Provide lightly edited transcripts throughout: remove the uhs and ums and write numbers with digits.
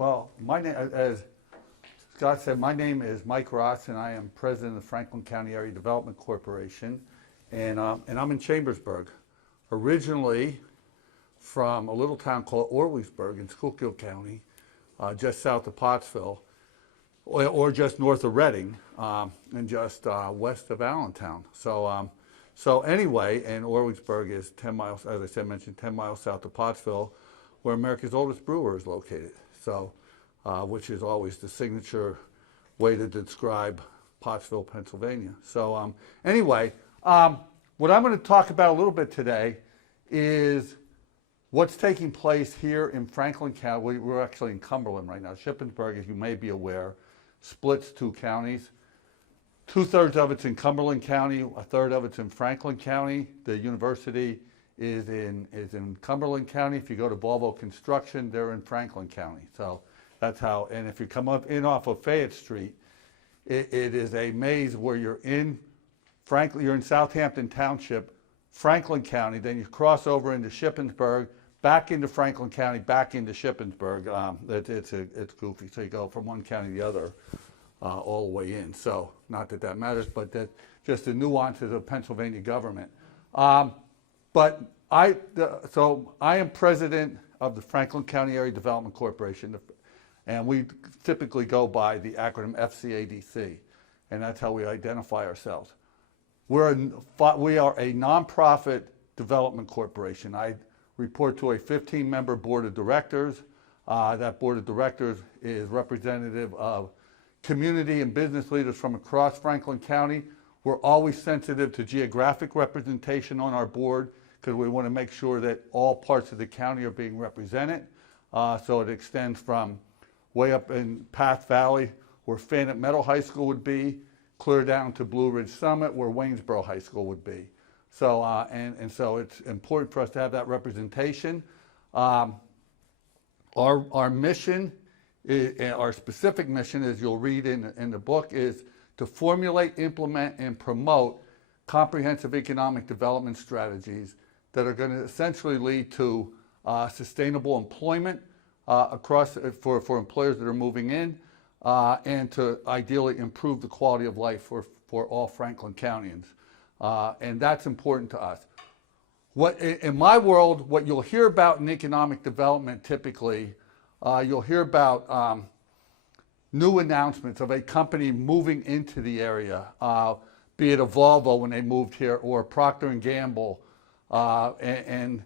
Well, my name, as Scott said, my name is Mike Ross, and I am president of the Franklin County Area Development Corporation, and I'm in Chambersburg, originally from a little town called Orwigsburg in Schuylkill County, just south of Pottsville, or just north of Reading, and just west of Allentown. So anyway, and Orwigsburg is 10 miles, as I said, mentioned 10 miles south of Pottsville, where America's oldest brewer is located. So, which is always the signature way to describe Pottsville, Pennsylvania. So anyway, what I'm going to talk about a little bit today is what's taking place here in Franklin County. We're actually in Cumberland right now. Shippensburg, as you may be aware, splits two counties. 2/3 of it's in Cumberland County, 1/3 of it's in Franklin County. The university is in Cumberland County. If you go to Volvo Construction, they're in Franklin County. So that's how, and if you come up in off of Fayette Street, it is a maze where you're in Southampton Township, Franklin County, then you cross over into Shippensburg, back into Franklin County, back into Shippensburg. It's goofy. So you go from one county to the other all the way in. So not that that matters, but that just the nuances of Pennsylvania government. But I am president of the Franklin County Area Development Corporation, and we typically go by the acronym FCADC, and that's how we identify ourselves. We are a nonprofit development corporation. I report to a 15-member board of directors. That board of directors is representative of community and business leaders from across Franklin County. We're always sensitive to geographic representation on our board because we want to make sure that all parts of the county are being represented. So it extends from way up in Path Valley, where Fayette Meadow High School would be, clear down to Blue Ridge Summit, where Waynesboro High School would be. So, and so it's important for us to have that representation. Our mission, our specific mission, as you'll read in the book, is to formulate, implement, and promote comprehensive economic development strategies that are going to essentially lead to sustainable employment for employers that are moving in, and to ideally improve the quality of life for all Franklin Countyans. And that's important to us. In my world, what you'll hear about in economic development typically, you'll hear about new announcements of a company moving into the area, be it a Volvo when they moved here, or Procter & Gamble, and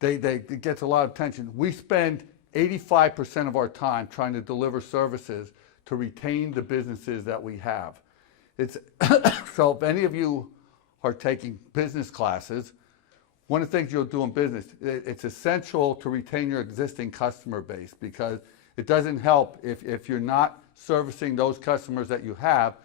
it gets a lot of attention. We spend 85% of our time trying to deliver services to retain the businesses that we have. So if any of you are taking business classes, one of the things you'll do in business, it's essential to retain your existing customer base, because it doesn't help if you're not servicing those customers that you have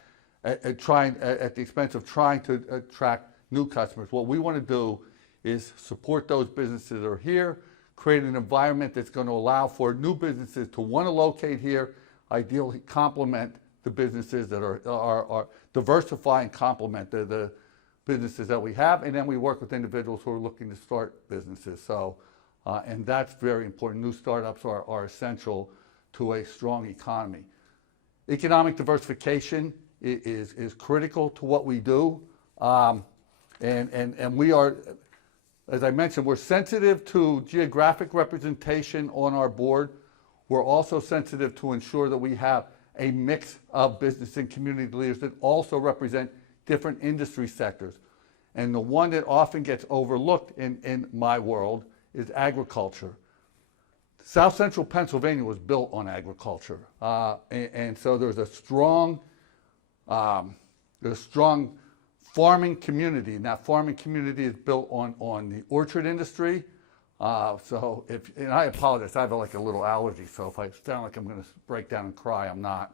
at the expense of trying to attract new customers. What we want to do is support those businesses that are here, create an environment that's going to allow for new businesses to want to locate here, ideally complement the businesses that are diversify and complement the businesses that we have, and then we work with individuals who are looking to start businesses. So, and that's very important. New startups are essential to a strong economy. Economic diversification is critical to what we do, and we are, as I mentioned, we're sensitive to geographic representation on our board. We're also sensitive to ensure that we have a mix of business and community leaders that also represent different industry sectors. And the one that often gets overlooked in my world is agriculture. South Central Pennsylvania was built on agriculture. And so there's a strong farming community, and that farming community is built on the orchard industry. So and I apologize, I have like a little allergy, so if I sound like I'm going to break down and cry, I'm not.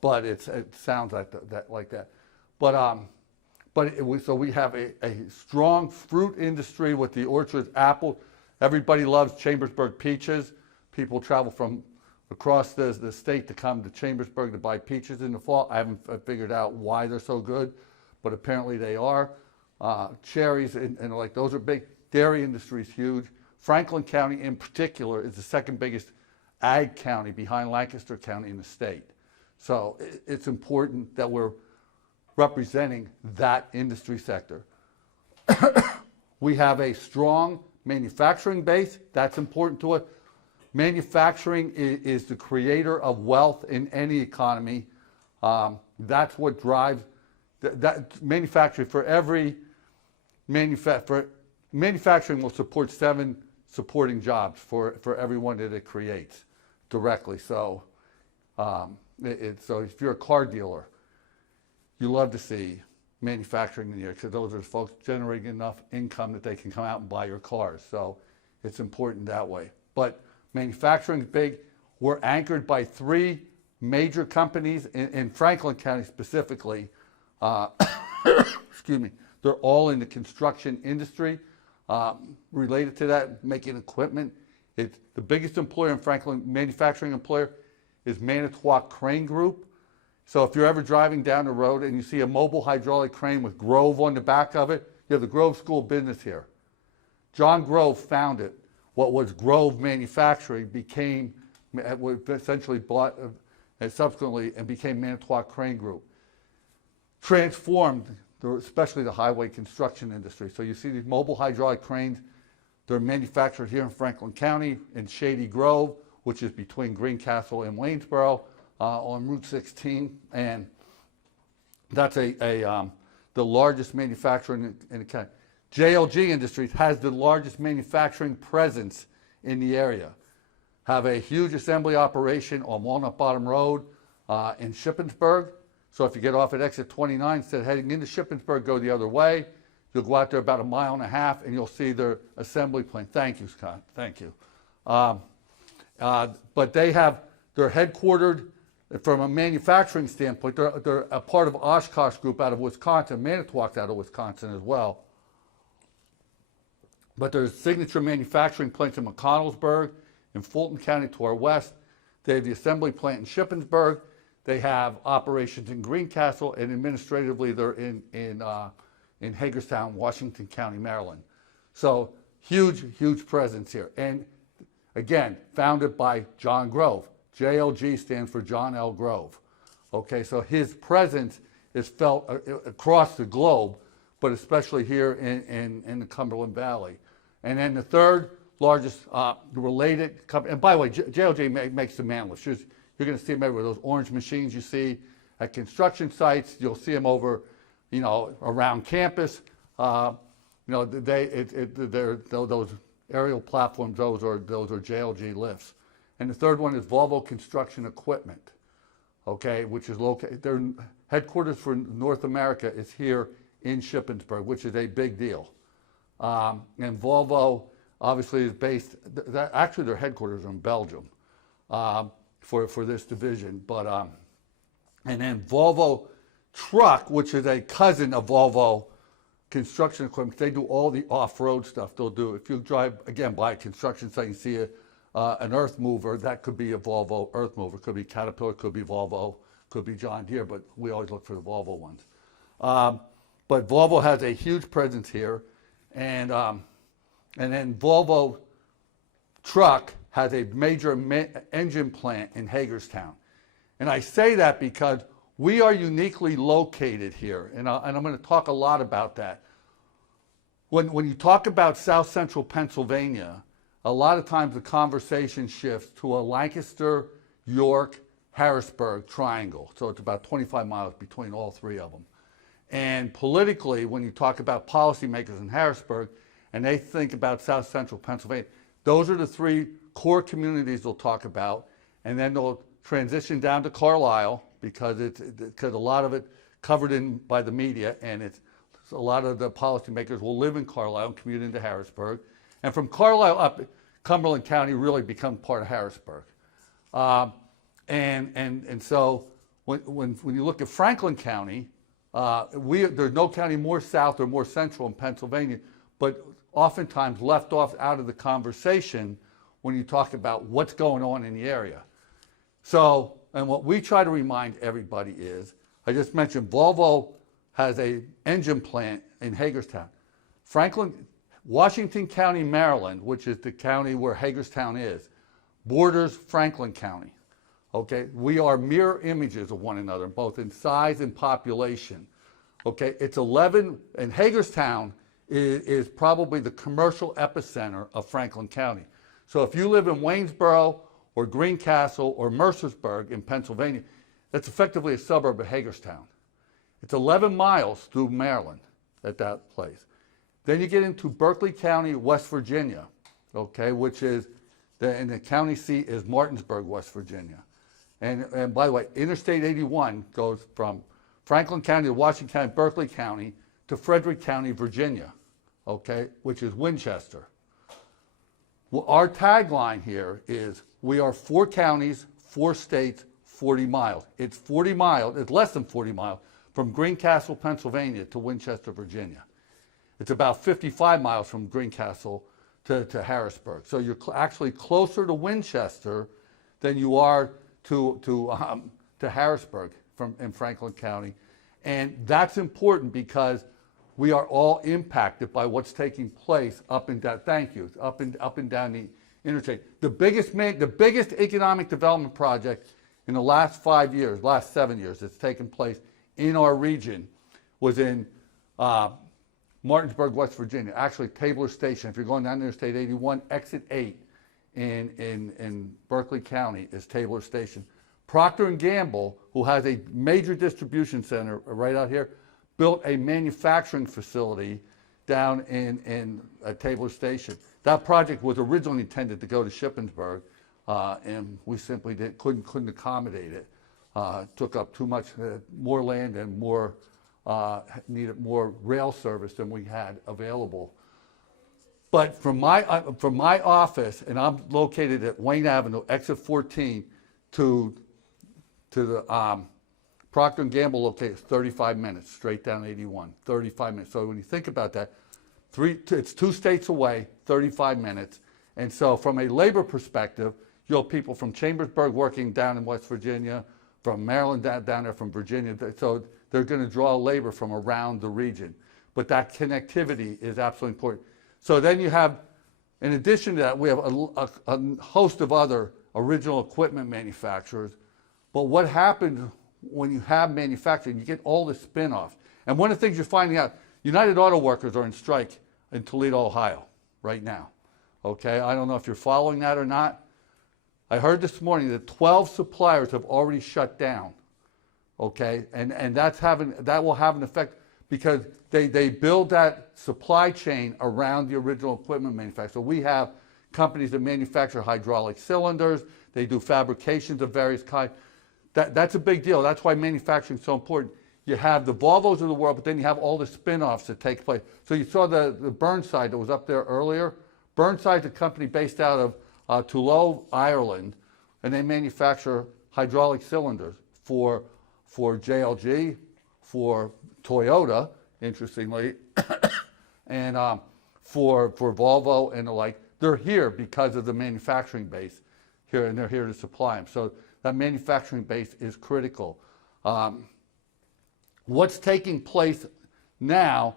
But it sounds like that. So we have a strong fruit industry with the orchards, apple. Everybody loves Chambersburg peaches. People travel from across the state to come to Chambersburg to buy peaches in the fall. I haven't figured out why they're so good, but apparently they are. Cherries and like those are big. Dairy industry is huge. Franklin County in particular is the second biggest ag county behind Lancaster County in the state. So it's important that we're representing that industry sector. We have a strong manufacturing base. That's important to us. Manufacturing is the creator of wealth in any economy. That's what drives that manufacturing. For every manufacturing will support 7 supporting jobs for everyone that it creates directly. So, so if you're a car dealer, you love to see manufacturing in here because those are the folks generating enough income that they can come out and buy your cars. So it's important that way. But manufacturing is big. We're anchored by 3 major companies in Franklin County specifically. Excuse me. They're all in the construction industry. Related to that, making equipment. It's the biggest employer in Franklin, manufacturing employer, is Manitowoc Crane Group. So if you're ever driving down the road and you see a mobile hydraulic crane with Grove on the back of it, you have the Grove School of Business here. John Grove founded what was Grove Manufacturing, became, was essentially bought subsequently and became Manitowoc Crane Group. Transformed, especially the highway construction industry. So you see these mobile hydraulic cranes, they're manufactured here in Franklin County in Shady Grove, which is between Greencastle and Waynesboro on Route 16. And that's the largest manufacturer in the county. JLG Industries has the largest manufacturing presence in the area. Have a huge assembly operation on Walnut Bottom Road in Shippensburg. So if you get off at exit 29, instead of heading into Shippensburg, go the other way. You'll go out there about 1.5 miles and you'll see their assembly plant. Thank you, Scott. Thank you. But they're headquartered from a manufacturing standpoint. They're a part of Oshkosh Group out of Wisconsin, Manitowoc out of Wisconsin as well. But there's signature manufacturing plants in McConnellsburg, in Fulton County to our west. They have the assembly plant in Shippensburg. They have operations in Greencastle, and administratively they're in Hagerstown, Washington County, Maryland. So huge presence here. And again, founded by John Grove. JLG stands for John L. Grove. Okay, so his presence is felt across the globe, but especially here in the Cumberland Valley. And then the third largest related company, and by the way, JLG makes the manless. You're going to see them everywhere. Those orange machines you see at construction sites, you'll see them over, around campus. They're those aerial platforms. Those are JLG lifts. And the third one is Volvo Construction Equipment. Okay, which is located. Their headquarters for North America is here in Shippensburg, which is a big deal. And Volvo obviously is based. Actually, their headquarters are in Belgium. For this division, but and then Volvo Truck, which is a cousin of Volvo Construction Equipment. They do all the off-road stuff. They'll do, if you drive again by a construction site and see an earth mover, that could be a Volvo earth mover. Could be Caterpillar, could be Volvo, could be John Deere, but we always look for the Volvo ones. But Volvo has a huge presence here, and then Volvo Truck has a major engine plant in Hagerstown. And I say that because we are uniquely located here, and I'm going to talk a lot about that. When you talk about South Central Pennsylvania, a lot of times the conversation shifts to a Lancaster, York, Harrisburg triangle. So it's about 25 miles between all 3 of them. And politically, when you talk about policymakers in Harrisburg, and they think about South Central Pennsylvania, those are the 3 core communities they'll talk about, and then they'll transition down to Carlisle because a lot of it covered in by the media, and a lot of the policymakers will live in Carlisle and commute into Harrisburg, and from Carlisle up, Cumberland County really becomes part of Harrisburg, and so when you look at Franklin County, there's no county more south or more central in Pennsylvania, but oftentimes left off out of the conversation when you talk about what's going on in the area. So, and what we try to remind everybody is, I just mentioned Volvo has an engine plant in Hagerstown. Washington County, Maryland, which is the county where Hagerstown is, borders Franklin County. Okay, we are mirror images of one another, both in size and population. Okay, it's 11, and Hagerstown is probably the commercial epicenter of Franklin County. So if you live in Waynesboro or Greencastle or Mercersburg in Pennsylvania, that's effectively a suburb of Hagerstown. It's 11 miles through Maryland at that place. Then you get into Berkeley County, West Virginia, okay, which is, and the county seat is Martinsburg, West Virginia. And by the way, Interstate 81 goes from Franklin County to Washington County, Berkeley County to Frederick County, Virginia, okay, which is Winchester. Well, our tagline here is, we are 4 counties, 4 states, 40 miles. It's 40 miles, it's less than 40 miles from Greencastle, Pennsylvania to Winchester, Virginia. It's about 55 miles from Greencastle to Harrisburg. So you're actually closer to Winchester than you are to Harrisburg in Franklin County. And that's important because we are all impacted by what's taking place up and down, thank you, up and down the interstate. The biggest economic development project in the last 5 years, last 7 years that's taken place in our region was in Martinsburg, West Virginia, actually Tabler Station. If you're going down Interstate 81, exit 8 in Berkeley County is Tabler Station. Procter & Gamble, who has a major distribution center right out here, built a manufacturing facility down in Tabler Station. That project was originally intended to go to Shippensburg, and we simply couldn't accommodate it. Took up too much, more land and needed more rail service than we had available. But from my office, and I'm located at Wayne Avenue, exit 14, to the Procter & Gamble location, 35 minutes, straight down 81, 35 minutes. So when you think about that, it's 2 states away, 35 minutes. And so from a labor perspective, you'll have people from Chambersburg working down in West Virginia, from Maryland down there, from Virginia. So they're going to draw labor from around the region. But that connectivity is absolutely important. So then you have, in addition to that, we have a host of other original equipment manufacturers. But what happens when you have manufacturing, you get all the spin-offs. And one of the things you're finding out, United Auto Workers are in strike in Toledo, Ohio, right now. Okay, I don't know if you're following that or not. I heard this morning that 12 suppliers have already shut down. Okay, and that will have an effect because they build that supply chain around the original equipment manufacturer. So we have companies that manufacture hydraulic cylinders. They do fabrications of various kinds. That's a big deal. That's why manufacturing is so important. You have the Volvos of the world, but then you have all the spin-offs that take place. So you saw the Burnside that was up there earlier. Burnside's a company based out of Toulouse, Ireland, and they manufacture hydraulic cylinders for JLG, for Toyota, interestingly, and for Volvo and the like. They're here because of the manufacturing base here, and they're here to supply them. So that manufacturing base is critical. What's taking place now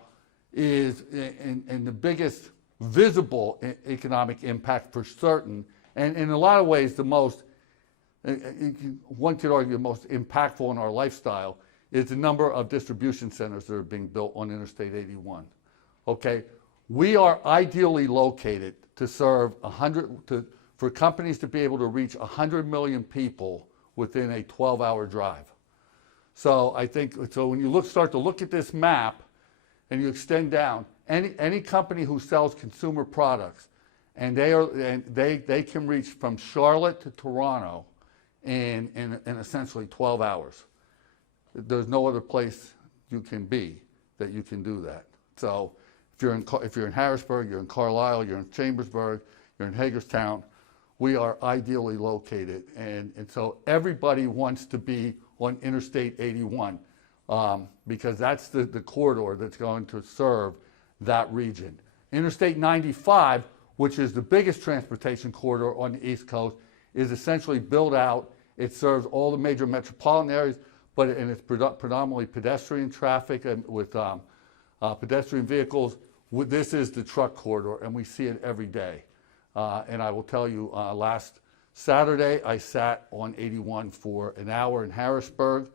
is, in the biggest visible economic impact for certain, and in a lot of ways the most, one could argue the most impactful in our lifestyle, is the number of distribution centers that are being built on Interstate 81. Okay, we are ideally located to serve for companies to be able to reach 100 million people within a 12-hour drive. So I think, so when you start to look at this map and you extend down, any company who sells consumer products, and they can reach from Charlotte to Toronto in essentially 12 hours. There's no other place you can be that you can do that. So if you're in Harrisburg, you're in Carlisle, you're in Chambersburg, you're in Hagerstown, we are ideally located, and so everybody wants to be on Interstate 81 because that's the corridor that's going to serve that region. Interstate 95, which is the biggest transportation corridor on the East Coast, is essentially built out. It serves all the major metropolitan areas, and it's predominantly pedestrian traffic and with pedestrian vehicles. This is the truck corridor, and we see it every day. And I will tell you, last Saturday, I sat on 81 for an hour in Harrisburg.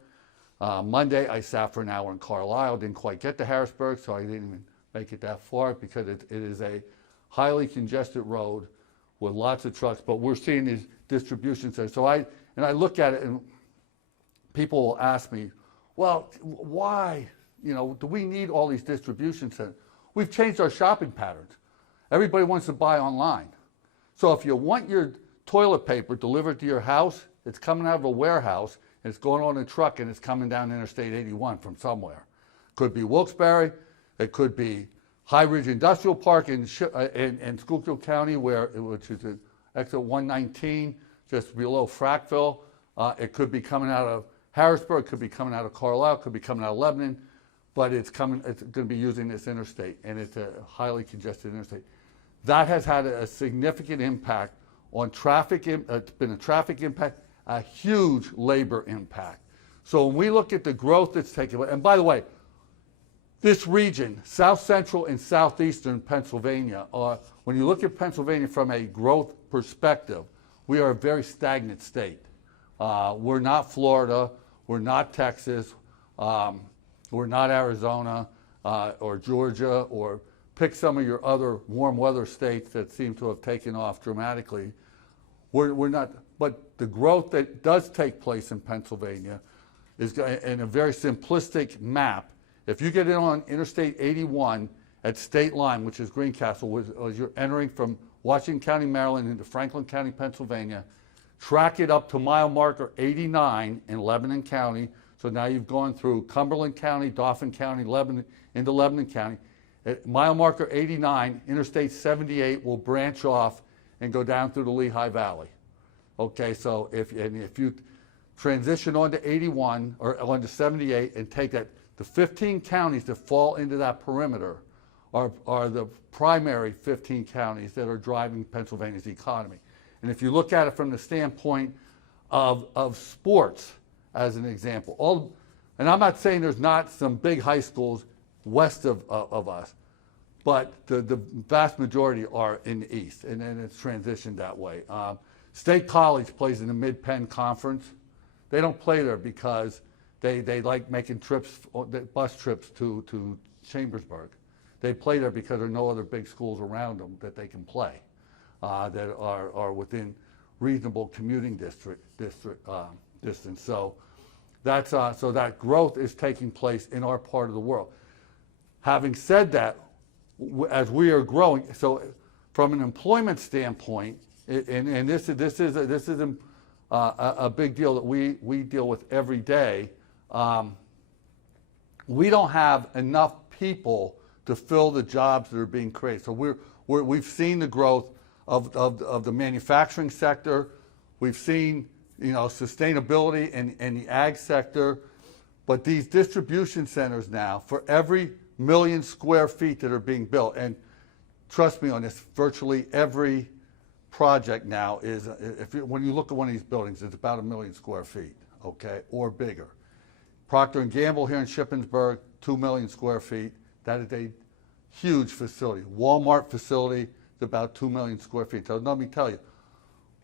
Monday, I sat for an hour in Carlisle. Didn't quite get to Harrisburg, so I didn't even make it that far because it is a highly congested road with lots of trucks. But we're seeing these distribution centers. So I look at it, and people will ask me, well, why? You know, do we need all these distribution centers? We've changed our shopping patterns. Everybody wants to buy online. So if you want your toilet paper delivered to your house, it's coming out of a warehouse, and it's going on a truck, and it's coming down Interstate 81 from somewhere. Could be Wilkes-Barre, it could be High Ridge Industrial Park in Schuylkill County, which is at exit 119, just below Frackville. It could be coming out of Harrisburg, could be coming out of Carlisle, could be coming out of Lebanon, but it's going to be using this interstate, and it's a highly congested interstate. That has had a significant impact on traffic. It's been a traffic impact, a huge labor impact. So when we look at the growth that's taking place, and by the way, this region, south central and southeastern Pennsylvania, when you look at Pennsylvania from a growth perspective, we are a very stagnant state. We're not Florida, we're not Texas, we're not Arizona or Georgia, or pick some of your other warm weather states that seem to have taken off dramatically. We're not, but the growth that does take place in Pennsylvania is in a very simplistic map. If you get in on Interstate 81 at State Line, which is Greencastle, as you're entering from Washington County, Maryland into Franklin County, Pennsylvania, track it up to mile marker 89 in Lebanon County. So now you've gone through Cumberland County, Dauphin County, Lebanon, into Lebanon County. At mile marker 89, Interstate 78 will branch off and go down through the Lehigh Valley. Okay, so if you transition onto 81 or onto 78 and take that, the 15 counties that fall into that perimeter are the primary 15 counties that are driving Pennsylvania's economy. And if you look at it from the standpoint of sports, as an example, and I'm not saying there's not some big high schools west of us, but the vast majority are in the east, and then it's transitioned that way. State College plays in the Mid-Penn Conference. They don't play there because they like making trips, bus trips to Chambersburg. They play there because there are no other big schools around them that they can play that are within reasonable commuting distance. So that's so that growth is taking place in our part of the world. Having said that, as we are growing, so from an employment standpoint, and this is a big deal that we deal with every day. We don't have enough people to fill the jobs that are being created. So we've seen the growth of the manufacturing sector. We've seen sustainability in the ag sector, but these distribution centers now, for every million square feet that are being built, and trust me on this, virtually every project now is, when you look at one of these buildings, it's about 1 million square feet, okay, or bigger. Procter & Gamble here in Shippensburg, 2 million square feet. That is a huge facility. Walmart facility is about 2 million square feet. So let me tell you,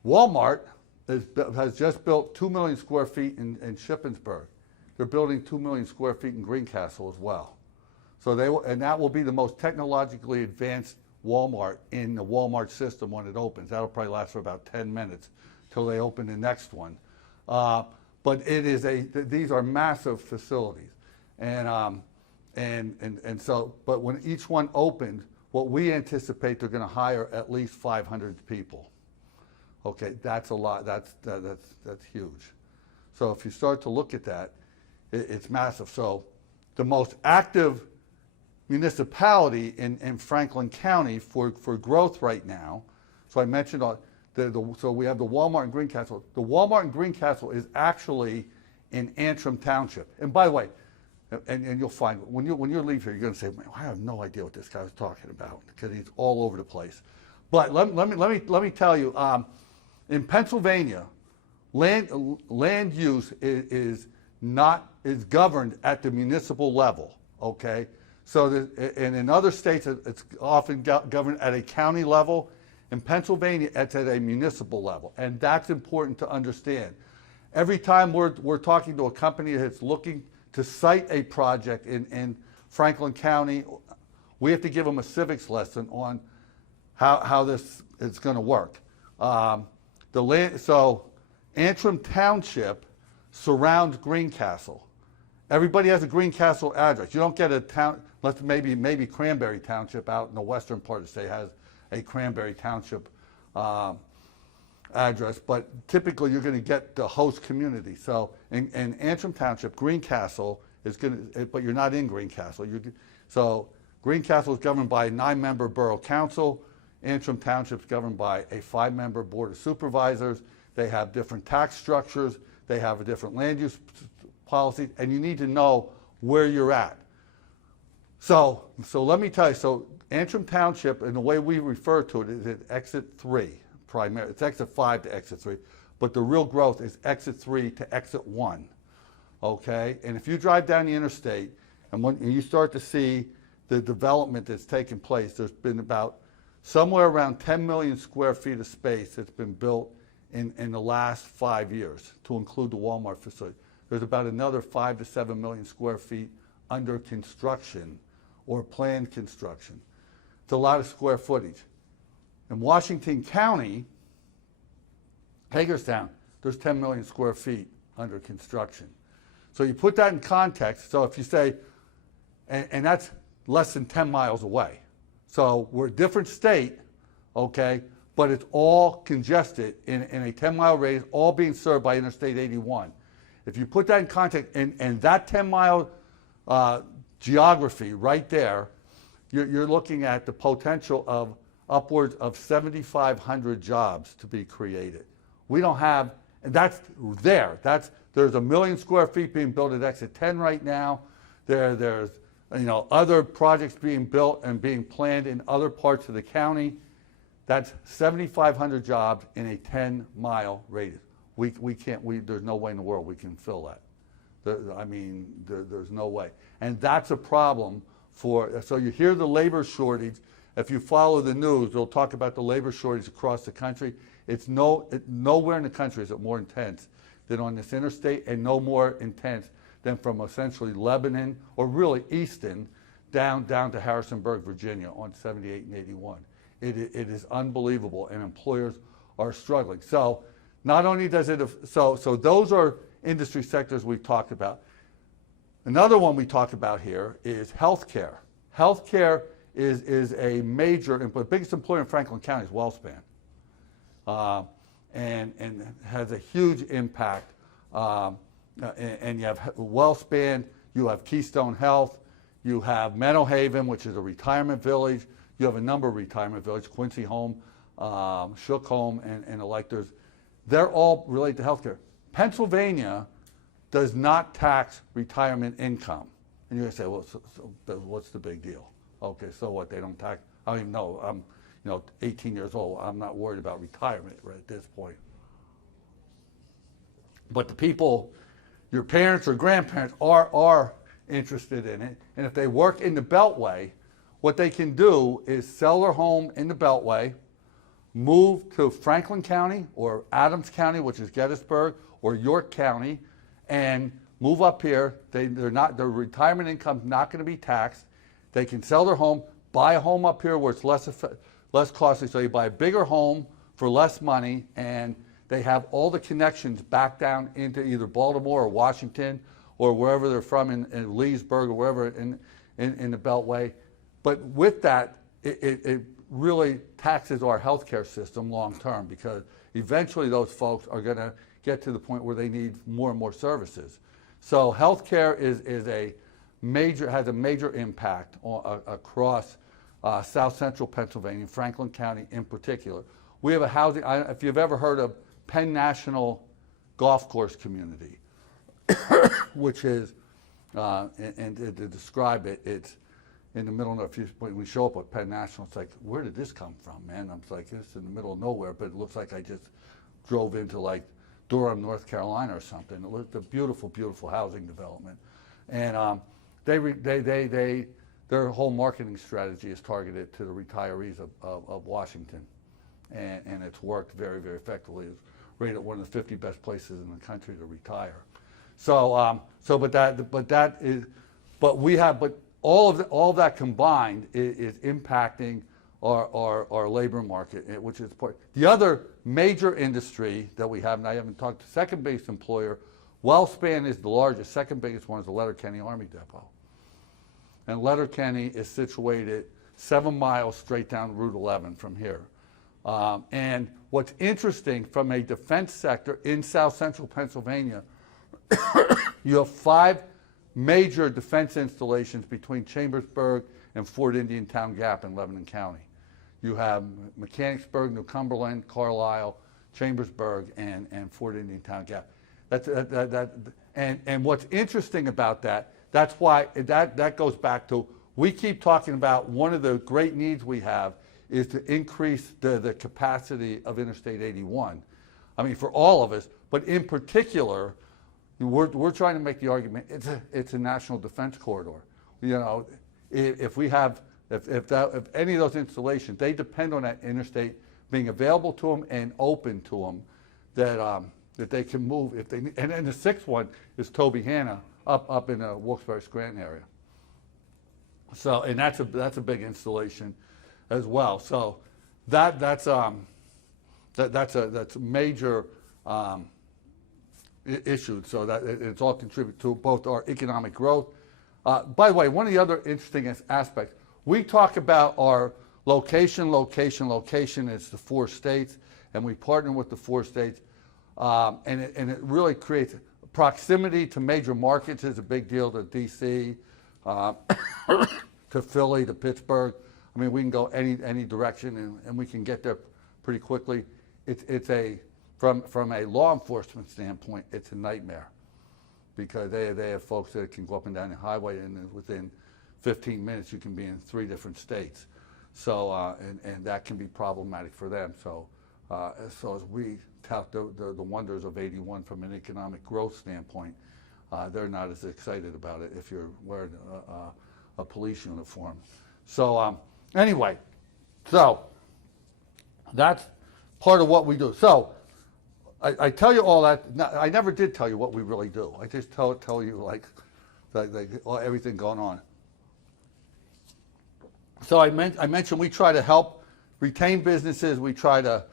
Walmart has just built 2 million square feet in Shippensburg. They're building 2 million square feet in Greencastle as well. So and that will be the most technologically advanced Walmart in the Walmart system when it opens. That'll probably last for about 10 minutes till they open the next one. But these are massive facilities, and so, but when each one opens, what we anticipate they're going to hire at least 500 people. Okay, that's a lot. That's huge. So if you start to look at that, it's massive. So the most active municipality in Franklin County for growth right now. So I mentioned so we have the Walmart in Greencastle. The Walmart in Greencastle is actually in Antrim Township. And by the way, and you'll find when you leave here, you're going to say, I have no idea what this guy was talking about because he's all over the place. But let me tell you, in Pennsylvania, land use is governed at the municipal level. Okay. So, and in other states, it's often governed at a county level, In Pennsylvania, it's at a municipal level, and that's important to understand. Every time we're talking to a company that's looking to site a project in Franklin County, we have to give them a civics lesson on how this is going to work. So Antrim Township surrounds Greencastle. Everybody has a Greencastle address. You don't get a town, unless maybe Cranberry Township out in the western part of the state has a Cranberry Township address, but typically you're going to get the host community. So in Antrim Township, Greencastle is going to, but you're not in Greencastle. So Greencastle is governed by a 9-member borough council. Antrim Township is governed by a 5-member board of supervisors. They have different tax structures. They have a different land use policy, and you need to know where you're at. So let me tell you, so Antrim Township, and the way we refer to it, is at exit 3, primarily. It's exit 5 to exit 3, but the real growth is exit 3 to exit 1, okay? And if you drive down the interstate, and when you start to see the development that's taken place, there's been about somewhere around 10 million square feet of space that's been built in the last 5 years, to include the Walmart facility. There's about another 5 to 7 million square feet under construction or planned construction. It's a lot of square footage. In Washington County, Hagerstown, there's 10 million square feet under construction. So you put that in context. So if you say, and that's less than 10 miles away. So we're a different state, okay, but it's all congested in a 10-mile radius, all being served by Interstate 81. If you put that in context, and that 10-mile geography right there, you're looking at the potential of upwards of 7,500 jobs to be created. We don't have, and that's there. There's 1 million square feet being built at exit 10 right now. There's other projects being built and being planned in other parts of the county. That's 7,500 jobs in a 10-mile radius. There's no way in the world we can fill that. There's no way. And that's a problem so you hear the labor shortage. If you follow the news, they'll talk about the labor shortage across the country. Nowhere in the country is it more intense than on this interstate, and no more intense than from essentially Lebanon, or really Easton, down to Harrisonburg, Virginia on 78 and 81. It is unbelievable, and employers are struggling. So not only does it, so those are industry sectors we've talked about. Another one we talk about here is healthcare. Healthcare is a major, the biggest employer in Franklin County is WellSpan, and has a huge impact. And you have WellSpan, you have Keystone Health, you have Meadow Haven, which is a retirement village. You have a number of retirement villages, Quincy Home, Shook Home, and the like. They're all related to healthcare. Pennsylvania does not tax retirement income. And you're going to say, well, so what's the big deal? Okay, so what, they don't tax? I don't even know. I'm 18 years old. I'm not worried about retirement right at this point. But the people, your parents or grandparents, are interested in it. And if they work in the Beltway, what they can do is sell their home in the Beltway, move to Franklin County or Adams County, which is Gettysburg, or York County, and move up here. Their retirement income's not going to be taxed. They can sell their home, buy a home up here where it's less costly. So you buy a bigger home for less money, and they have all the connections back down into either Baltimore or Washington or wherever they're from in Leesburg or wherever in the Beltway. But with that, it really taxes our healthcare system long term, because eventually those folks are going to get to the point where they need more and more services. So healthcare has a major impact across south central Pennsylvania, Franklin County in particular. We have a housing, if you've ever heard of Penn National Golf Course Community, which is, and to describe it, it's in the middle of, when we show up at Penn National, it's like, where did this come from, man? I'm like, it's in the middle of nowhere, but it looks like I just drove into like Durham, North Carolina or something. It looked a beautiful, beautiful housing development. And their whole marketing strategy is targeted to the retirees of Washington. and it's worked very, very effectively. It's rated one of the 50 best places in the country to retire. So, but all of that combined is impacting our labor market, which is important. The other major industry that we have, and I haven't talked to, second biggest employer, Wellspan is the largest. Second biggest one is the Letterkenny Army Depot. And Letterkenny is situated 7 miles straight down Route 11 from here. And what's interesting from a defense sector in south central Pennsylvania, you have 5 major defense installations between Chambersburg and Fort Indian Town Gap in Lebanon County. You have Mechanicsburg, New Cumberland, Carlisle, Chambersburg, and Fort Indian Town Gap. And what's interesting about that, that's why that goes back to, we keep talking about one of the great needs we have is to increase the capacity of Interstate 81. I mean, for all of us, but in particular, we're trying to make the argument it's a national defense corridor. You know, if any of those installations, they depend on that interstate being available to them and open to them, that they can move if they need. And then the 6th one is Toby Hanna up in the Wilkes-Barre Scranton area. So, and that's a big installation as well. So that's a major issue. So that it's all contributed to both our economic growth. By the way, one of the other interesting aspects, we talk about our location. It's the 4 states, and we partner with the 4 states, and it really creates proximity to major markets is a big deal, to D.C., to Philly, to Pittsburgh. I mean, we can go any direction, and we can get there pretty quickly. From a law enforcement standpoint, it's a nightmare, because they have folks that can go up and down the highway, and within 15 minutes you can be in 3 different states. So and that can be problematic for them. So as we tout the wonders of 81 from an economic growth standpoint, they're not as excited about it if you're wearing a police uniform. So anyway, so that's part of what we do. So I tell you all that. I never did tell you what we really do. I just tell you like everything going on. So I mentioned we try to help retain businesses. We try to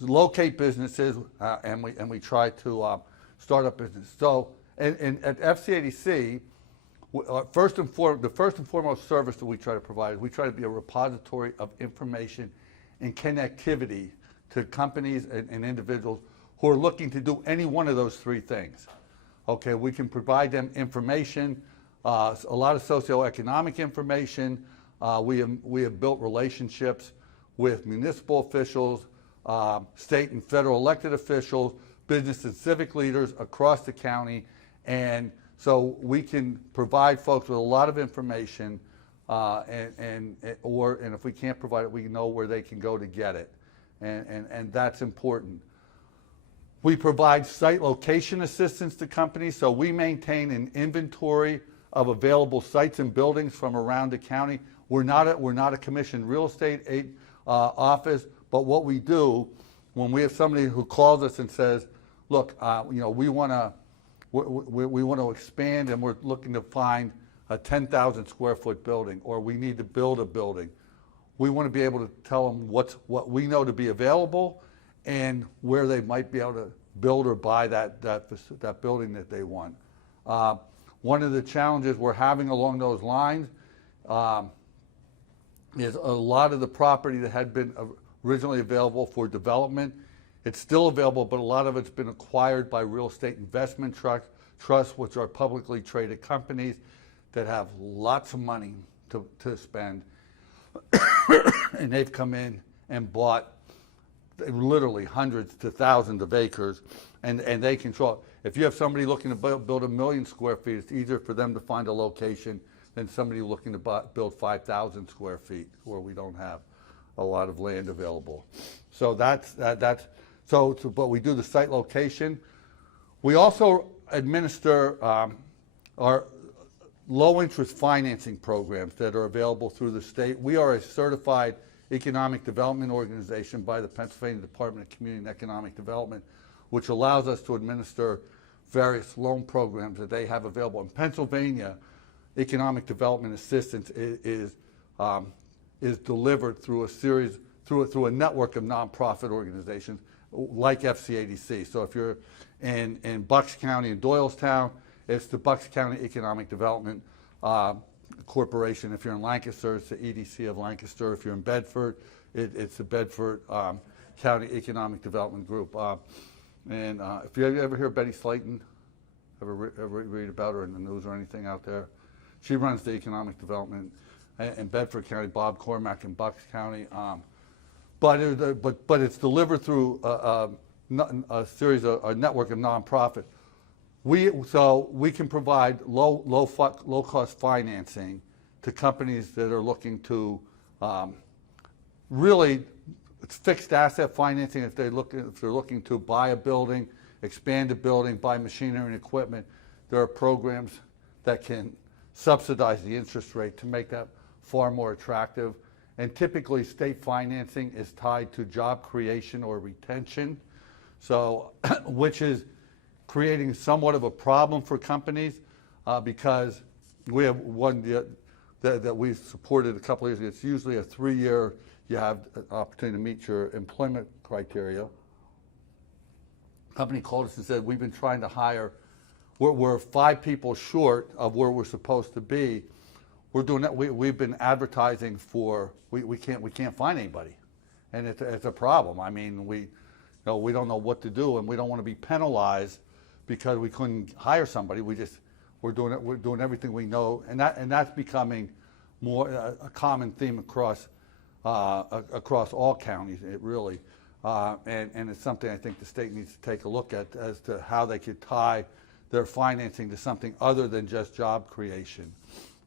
locate businesses, and we try to start up business. So and at FCADC, the first and foremost service that we try to provide is we try to be a repository of information and connectivity to companies and individuals who are looking to do any one of those 3 things. Okay, we can provide them information, a lot of socioeconomic information. We have built relationships with municipal officials, state and federal elected officials, business and civic leaders across the county, and so we can provide folks with a lot of information, and if we can't provide it, we know where they can go to get it, and that's important. We provide site location assistance to companies, so we maintain an inventory of available sites and buildings from around the county. We're not a commissioned real estate office, but what we do when we have somebody who calls us and says, "Look, we want to expand, and we're looking to find a 10,000 square foot building, or we need to build a building," we want to be able to tell them what we know to be available and where they might be able to build or buy that building that they want. One of the challenges we're having along those lines is a lot of the property that had been originally available for development, it's still available, but a lot of it's been acquired by real estate investment trusts, which are publicly traded companies that have lots of money to spend. And they've come in and bought literally hundreds to thousands of acres, and they control. If you have somebody looking to build 1 million square feet, it's easier for them to find a location than somebody looking to build 5,000 square feet, where we don't have a lot of land available. So but we do the site location. We also administer our low interest financing programs that are available through the state. We are a certified economic development organization by the Pennsylvania Department of Community and Economic Development, which allows us to administer various loan programs that they have available. In Pennsylvania, economic development assistance is delivered through a network of nonprofit organizations like FCADC. So if you're in Bucks County and Doylestown, it's the Bucks County Economic Development Corporation. If you're in Lancaster, it's the EDC of Lancaster. If you're in Bedford, it's the Bedford County Economic Development Group. If you ever hear Betty Slayton, ever read about her in the news or anything out there, she runs the economic development in Bedford County, Bob Cormack in Bucks County. But it's delivered through a network of nonprofit. So we can provide low cost financing to companies that are looking to really, it's fixed asset financing. If they're looking to buy a building, expand a building, buy machinery and equipment, there are programs that can subsidize the interest rate to make that far more attractive. And typically state financing is tied to job creation or retention, so which is creating somewhat of a problem for companies because we have one that we've supported a couple of years ago. It's usually a 3-year, you have an opportunity to meet your employment criteria. A company called us and said, we've been trying to hire, we're 5 people short of where we're supposed to be. We're doing that. We've been advertising for, we can't find anybody, and it's a problem. I mean, we don't know what to do, and we don't want to be penalized because we couldn't hire somebody. We're doing everything we know, and that's becoming more a common theme across all counties. It really, and it's something I think the state needs to take a look at as to how they could tie their financing to something other than just job creation.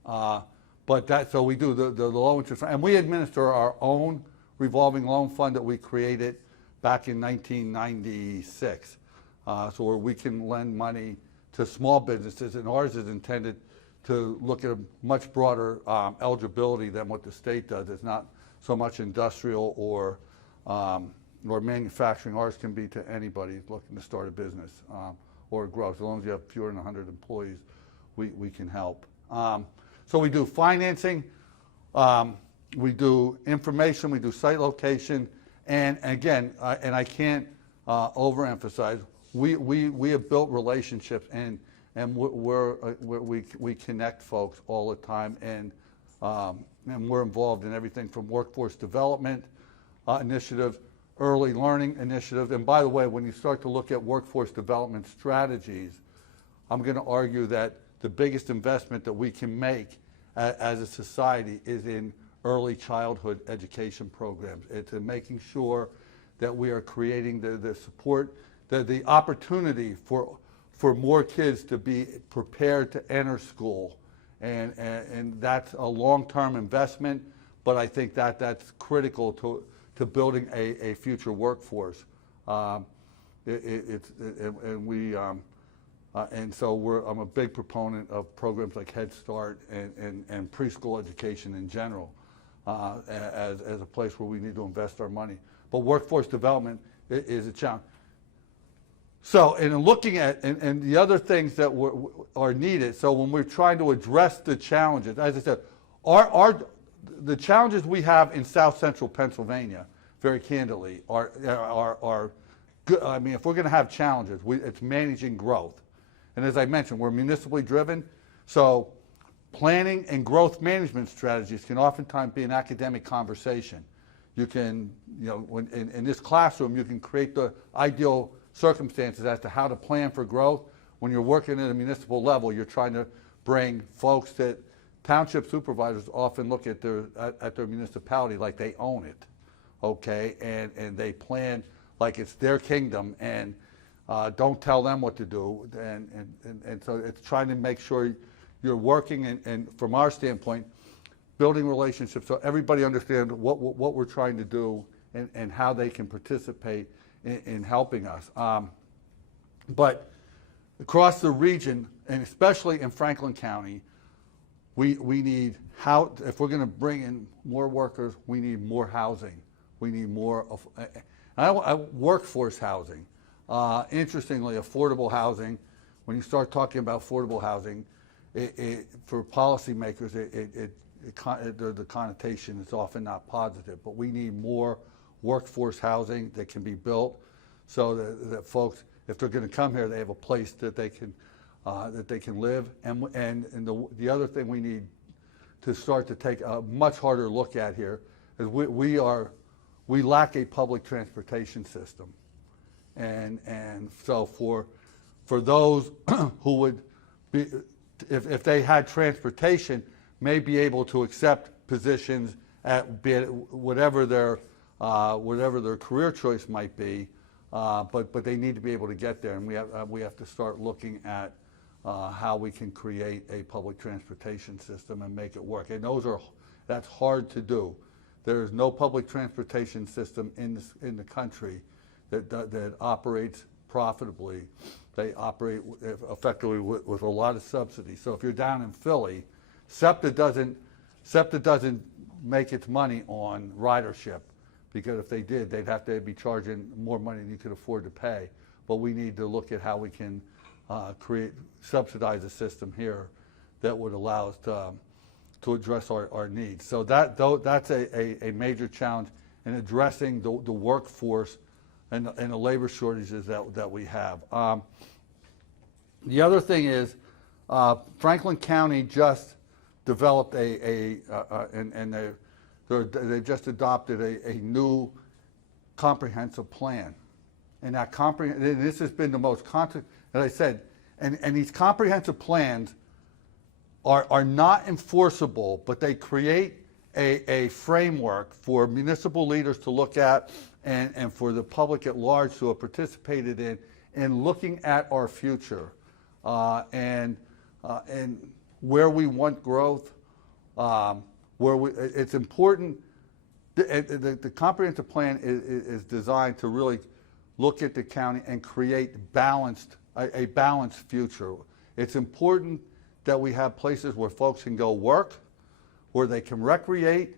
So we do the low interest, and we administer our own revolving loan fund that we created back in 1996. So where we can lend money to small businesses, and ours is intended to look at a much broader eligibility than what the state does. It's not so much industrial or manufacturing. Ours can be to anybody looking to start a business or grow. As long as you have fewer than 100 employees, we can help. So we do financing, we do information, we do site location, and again, and I can't overemphasize, we have built relationships, and we connect folks all the time, and we're involved in everything from workforce development initiatives, early learning initiatives. And by the way, when you start to look at workforce development strategies, I'm going to argue that the biggest investment that we can make as a society is in early childhood education programs. It's in making sure that we are creating the support, the opportunity for more kids to be prepared to enter school. And that's a long-term investment, but I think that's critical to building a future workforce. And so I'm a big proponent of programs like Head Start and preschool education in general as a place where we need to invest our money. But workforce development is a challenge. So, in looking at, and the other things that are needed, so when we're trying to address the challenges, as I said, the challenges we have in south central Pennsylvania, very candidly, are good. I mean, if we're going to have challenges, it's managing growth. And as I mentioned, we're municipally driven, so planning and growth management strategies can oftentimes be an academic conversation. You can, in this classroom, you can create the ideal circumstances as to how to plan for growth. When you're working at a municipal level, you're trying to bring folks that township supervisors often look at their municipality like they own it, okay, and they plan like it's their kingdom, and don't tell them what to do, and so it's trying to make sure you're working, and from our standpoint, building relationships so everybody understands what we're trying to do and how they can participate in helping us. But across the region, and especially in Franklin County, we need, how, if we're going to bring in more workers, we need more housing. We need more of, workforce housing. Interestingly, affordable housing, when you start talking about affordable housing, for policymakers, the connotation is often not positive, but we need more workforce housing that can be built so that folks, if they're going to come here, they have a place that they can live. And the other thing we need to start to take a much harder look at here is we lack a public transportation system. And so for those who would be, if they had transportation, may be able to accept positions at whatever their career choice might be, but they need to be able to get there, and we have to start looking at how we can create a public transportation system and make it work. And that's hard to do. There is no public transportation system in the country that operates profitably. They operate effectively with a lot of subsidies. So if you're down in Philly, SEPTA doesn't make its money on ridership, because if they did, they'd have to be charging more money than you could afford to pay. But we need to look at how we can subsidize a system here that would allow us to address our needs. So that's a major challenge in addressing the workforce and the labor shortages that we have. The other thing is, Franklin County just developed they just adopted a new comprehensive plan, and this has been the most as I said, and these comprehensive plans are not enforceable, but they create a framework for municipal leaders to look at, and for the public at large to have participated in looking at our future, and where we want growth, it's important. The comprehensive plan is designed to really look at the county and create a balanced future. It's important that we have places where folks can go work, where they can recreate,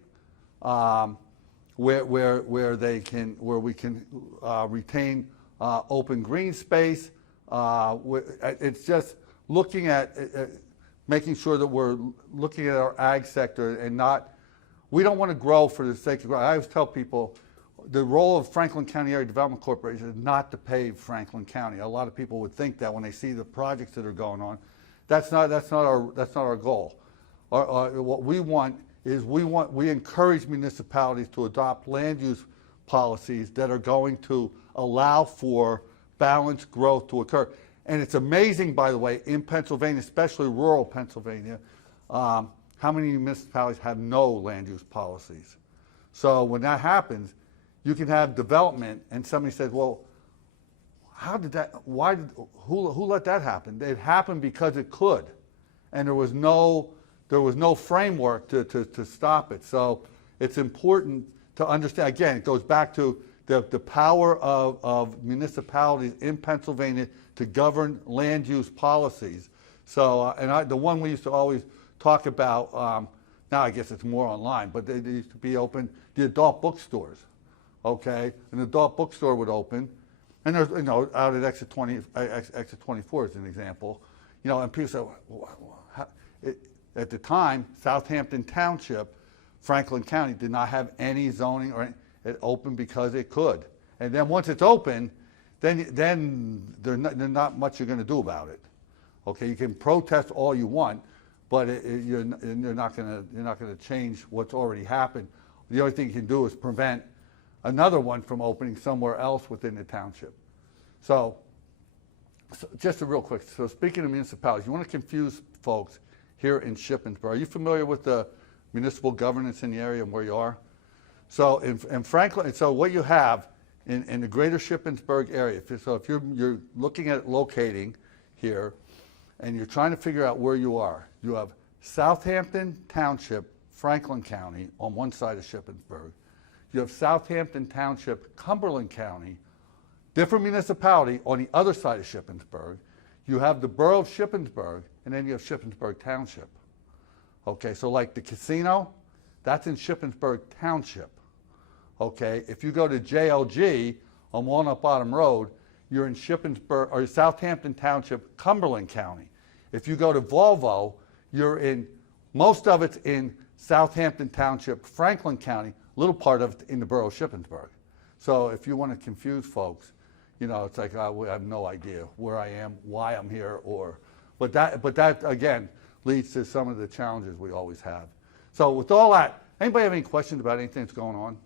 where we can retain open green space. It's just looking at making sure that we're looking at our ag sector and we don't want to grow for the sake of growth. I always tell people the role of Franklin County Area Development Corporation is not to pave Franklin County. A lot of people would think that when they see the projects that are going on. That's not our goal. What we want is we encourage municipalities to adopt land use policies that are going to allow for balanced growth to occur. And it's amazing, by the way, in Pennsylvania, especially rural Pennsylvania, how many municipalities have no land use policies. So when that happens, you can have development, and somebody says, well, who let that happen? It happened because it could, and there was no framework to stop it. So it's important to understand, again, it goes back to the power of municipalities in Pennsylvania to govern land use policies. So, the one we used to always talk about, now I guess it's more online, but they used to be open, the adult bookstores, okay? An adult bookstore would open, and there's, out at exit 24 is an example, and people say, well, at the time, Southampton Township, Franklin County did not have any zoning, or it opened because it could. And then once it's open, then there's not much you're going to do about it. Okay, you can protest all you want, but you're not going to change what's already happened. The only thing you can do is prevent another one from opening somewhere else within the township. So just a real quick. So speaking of municipalities, you want to confuse folks here in Shippensburg. Are you familiar with the municipal governance in the area and where you are? So in Franklin, so what you have in the greater Shippensburg area, so if you're looking at locating here and you're trying to figure out where you are, you have Southampton Township, Franklin County on one side of Shippensburg. You have Southampton Township, Cumberland County, different municipality on the other side of Shippensburg. You have the borough of Shippensburg, and then you have Shippensburg Township. Okay, so like the casino, that's in Shippensburg Township. Okay, if you go to JLG on Walnut Bottom Road, you're in Shippensburg or Southampton Township, Cumberland County. If you go to Volvo, you're in, most of it's in Southampton Township, Franklin County, a little part of it in the borough of Shippensburg. So if you want to confuse folks, you know, it's like, I have no idea where I am, why I'm here, but that again leads to some of the challenges we always have. So with all that, anybody have any questions about anything that's going on?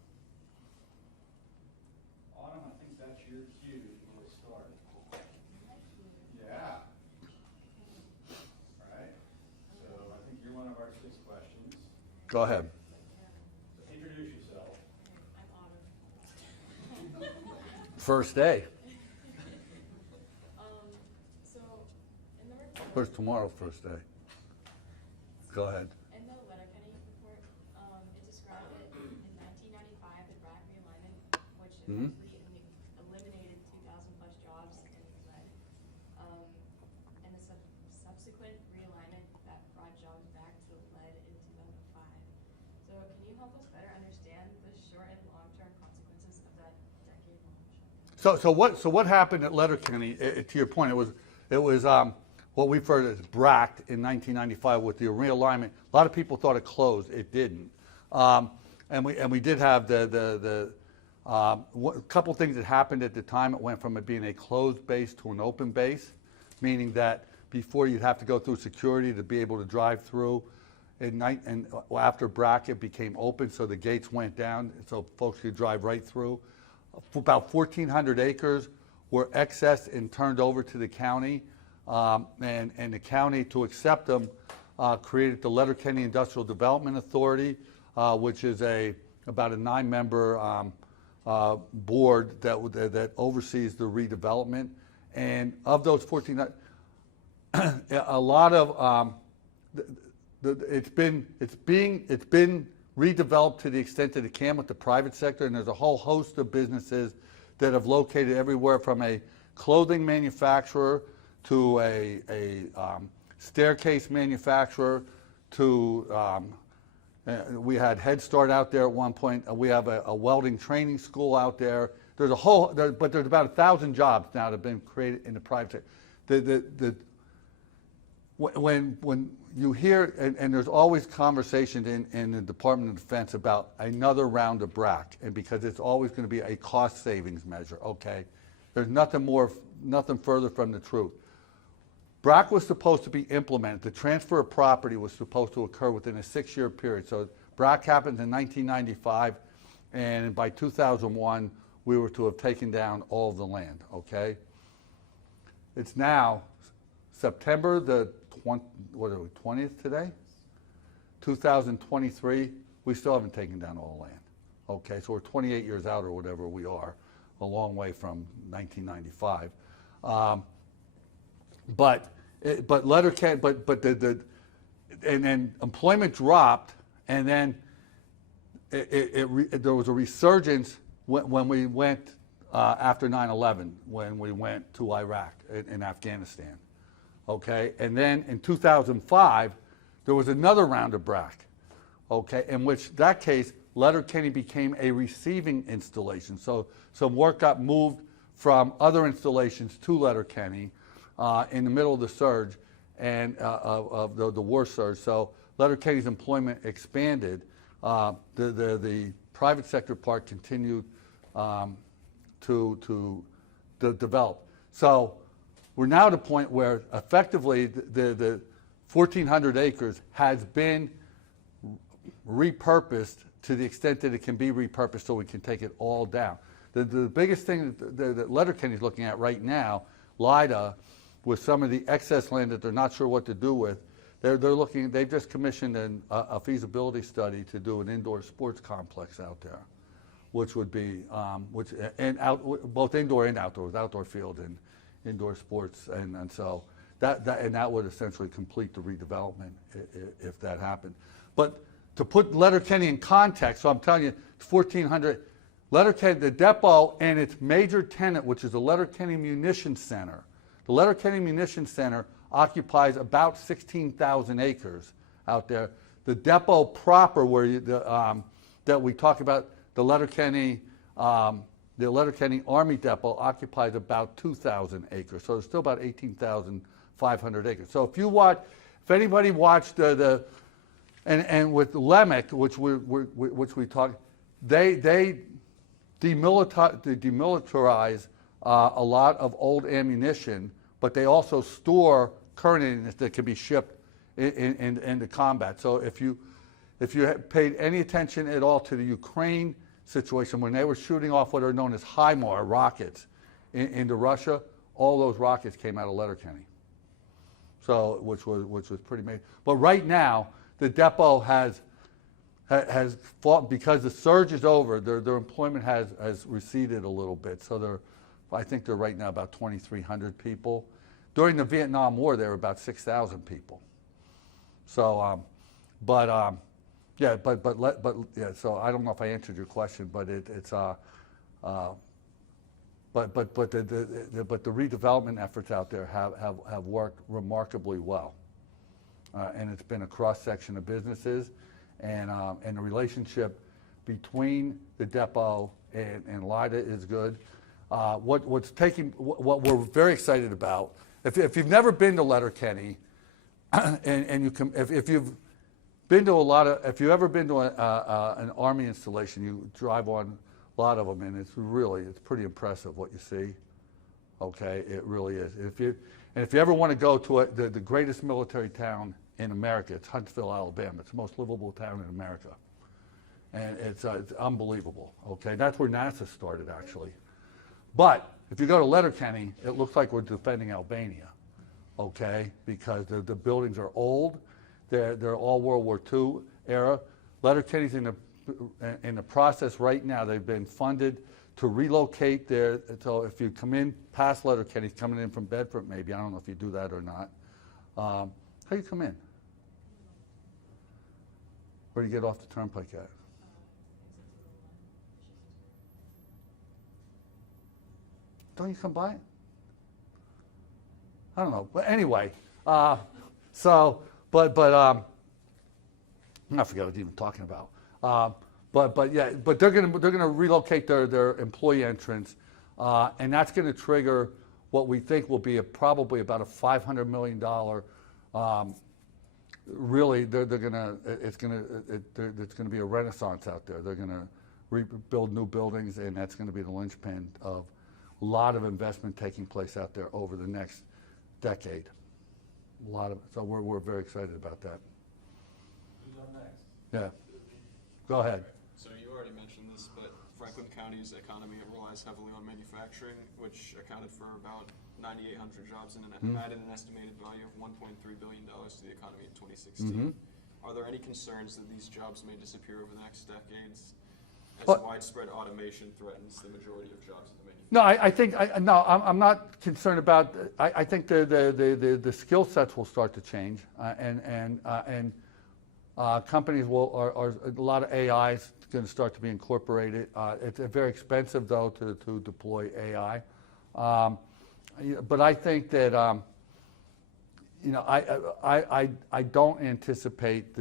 Autumn, I think that's your cue to start. Yeah. All right. So I think you're one of our 6 questions. Go ahead. So introduce yourself. I'm Autumn. First day. So in the report, Where's tomorrow, first day? Go ahead. in the Letterkenny report, it described it in 1995, the BRAC realignment, which effectively eliminated 2,000 plus jobs in lead. And the subsequent realignment that brought jobs back to lead in 2005. So can you help us better understand the short and long-term consequences of that decade-long shutdown? So what happened at Letterkenny? To your point, it was what we've heard as BRAC in 1995 with the realignment. A lot of people thought it closed. It didn't, and we did have a couple things that happened at the time. It went from it being a closed base to an open base, meaning that before you'd have to go through security to be able to drive through. And after BRAC, it became open, so the gates went down, so folks could drive right through. About 1,400 acres were excessed and turned over to the county, and the county, to accept them, created the Letterkenny Industrial Development Authority, which is about a 9-member board that oversees the redevelopment. And of those 1,400, a lot of it's been redeveloped to the extent that it can with the private sector, and there's a whole host of businesses that have located everywhere from a clothing manufacturer to a staircase manufacturer to we had Head Start out there at one point. We have a welding training school out there. There's a whole, but there's about 1,000 jobs now that have been created in the private sector. When you hear, and there's always conversations in the Department of Defense about another round of BRAC, and because it's always going to be a cost savings measure, okay? There's nothing further from the truth. BRAC was supposed to be implemented. The transfer of property was supposed to occur within a 6-year period. So BRAC happened in 1995, and by 2001, we were to have taken down all of the land, okay? It's now September the 20th today? 2023, we still haven't taken down all the land. Okay, so we're 28 years out or whatever we are, a long way from 1995. And then employment dropped, and then there was a resurgence when we went after 9/11, when we went to Iraq and Afghanistan. Okay, and then in 2005, there was another round of BRAC, okay, in which that case, Letterkenny became a receiving installation. So some work got moved from other installations to Letterkenny in the middle of the surge and of the war surge. So Letterkenny's employment expanded. The private sector part continued to develop. So we're now at a point where effectively the 1,400 acres has been repurposed to the extent that it can be repurposed so we can take it all down. The biggest thing that Letterkenny is looking at right now, LIDA, with some of the excess land that they're not sure what to do with, they've just commissioned a feasibility study to do an indoor sports complex out there, which would be, both indoor and outdoor field and indoor sports, and so that would essentially complete the redevelopment if that happened. But to put Letterkenny in context, so I'm telling you, 1,400, Letterkenny, the depot and its major tenant, which is the Letterkenny Munition Center. The Letterkenny Munition Center occupies about 16,000 acres out there. The depot proper, where that we talk about, the Letterkenny Army Depot occupies about 2,000 acres, so it's still about 18,500 acres. So if anybody watched and with Lemick, which we talked, they demilitarize a lot of old ammunition, but they also store current ammunition that can be shipped into combat. So if you paid any attention at all to the Ukraine situation, when they were shooting off what are known as HIMARS rockets into Russia, all those rockets came out of Letterkenny. So which was pretty amazing. But right now, the depot has fought, because the surge is over. Their employment has receded a little bit. So I think they're right now about 2,300 people. During the Vietnam War, they were about 6,000 people. So, yeah, so I don't know if I answered your question, but but the redevelopment efforts out there have worked remarkably well, and it's been a cross section of businesses, and the relationship between the depot and LIDA is good. What we're very excited about, if you've never been to Letterkenny, and you can, if you've been to if you've ever been to an Army installation, you drive on a lot of them, and it's pretty impressive what you see. Okay, it really is. If you ever want to go to the greatest military town in America, it's Huntsville, Alabama. It's the most livable town in America, and it's unbelievable. Okay, that's where NASA started, actually. But if you go to Letterkenny, it looks like we're defending Albania. Okay, because the buildings are old. They're all World War II era. Letterkenny's in the process right now. They've been funded to relocate there. So if you come in past Letterkenny, coming in from Bedford, maybe, I don't know if you do that or not. How do you come in? Where do you get off the turnpike at? Don't you come by? I don't know. But anyway, I forgot what I was even talking about. But they're gonna relocate their employee entrance, and that's gonna trigger what we think will be probably about a $500 million. Really, it's gonna be a renaissance out there. They're gonna rebuild new buildings, and that's gonna be the linchpin of a lot of investment taking place out there over the next decade. So we're very excited about that. Who's up next? Yeah. Go ahead. So you already mentioned this, but Franklin County's economy relies heavily on manufacturing, which accounted for about 9,800 jobs and added an estimated value of $1.3 billion to the economy in 2016. Are there any concerns that these jobs may disappear over the next decades as widespread automation threatens the majority of jobs in the manufacturing? No, I'm not concerned about. I think the skill sets will start to change, and companies a lot of AI is going to start to be incorporated. It's very expensive though to deploy AI, but I think that I don't anticipate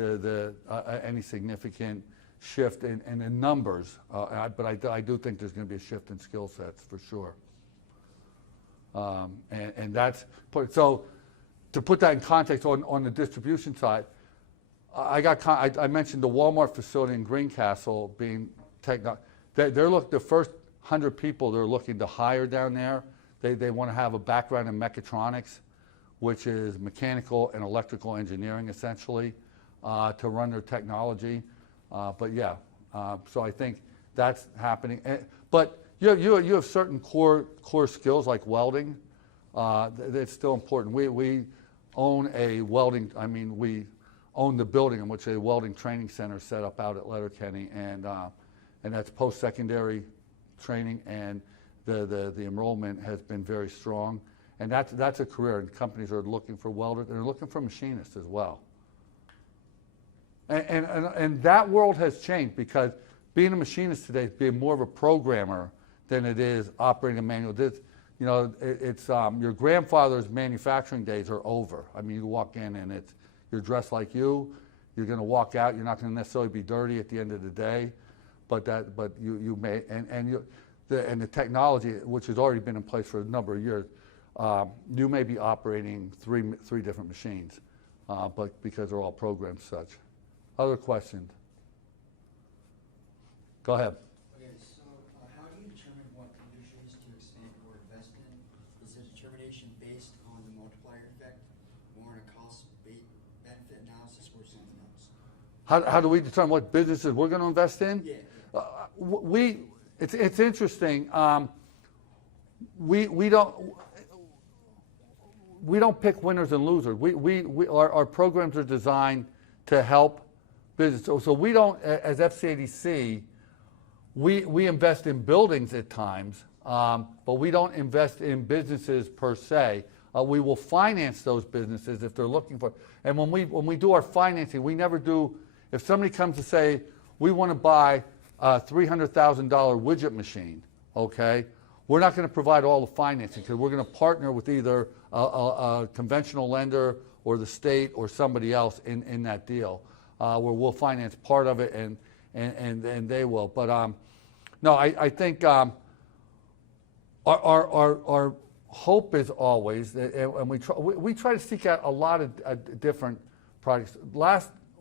any significant shift in the numbers, but I do think there's going to be a shift in skill sets for sure. And that's so. To put that in context, on the distribution side, I mentioned the Walmart facility in Greencastle being the first 100 people they're looking to hire down there. They want to have a background in mechatronics, which is mechanical and electrical engineering essentially, to run their technology. But yeah, so I think that's happening. But you have certain core skills like welding. That's still important. We own a welding. I mean, we own the building in which a welding training center is set up out at Letterkenny, and that's post-secondary training, and the enrollment has been very strong. And that's a career, and companies are looking for welders, and they're looking for machinists as well. And that world has changed, because being a machinist today is being more of a programmer than it is operating a manual. It's your grandfather's manufacturing days are over. I mean, you walk in and you're dressed like you. You're going to walk out. You're not going to necessarily be dirty at the end of the day, but you may and the technology, which has already been in place for a number of years, you may be operating three different machines, but because they're all programmed such. Other questions? Go ahead. Okay, so how do you determine what industries to expand or invest in? Is the determination based on the multiplier effect, more on a cost-benefit analysis, or something else? How do we determine what businesses we're going to invest in? Yeah. It's interesting. We don't pick winners and losers. Our programs are designed to help business. So we don't, as FCADC, we invest in buildings at times, but we don't invest in businesses per se. We will finance those businesses if they're looking for. And when we do our financing, we never do. If somebody comes to say we want to buy a $300,000 widget machine, okay, we're not going to provide all the financing because we're going to partner with either a conventional lender or the state or somebody else in that deal, where we'll finance part of it and they will. But no, I think our hope is always, and we try to seek out a lot of different projects.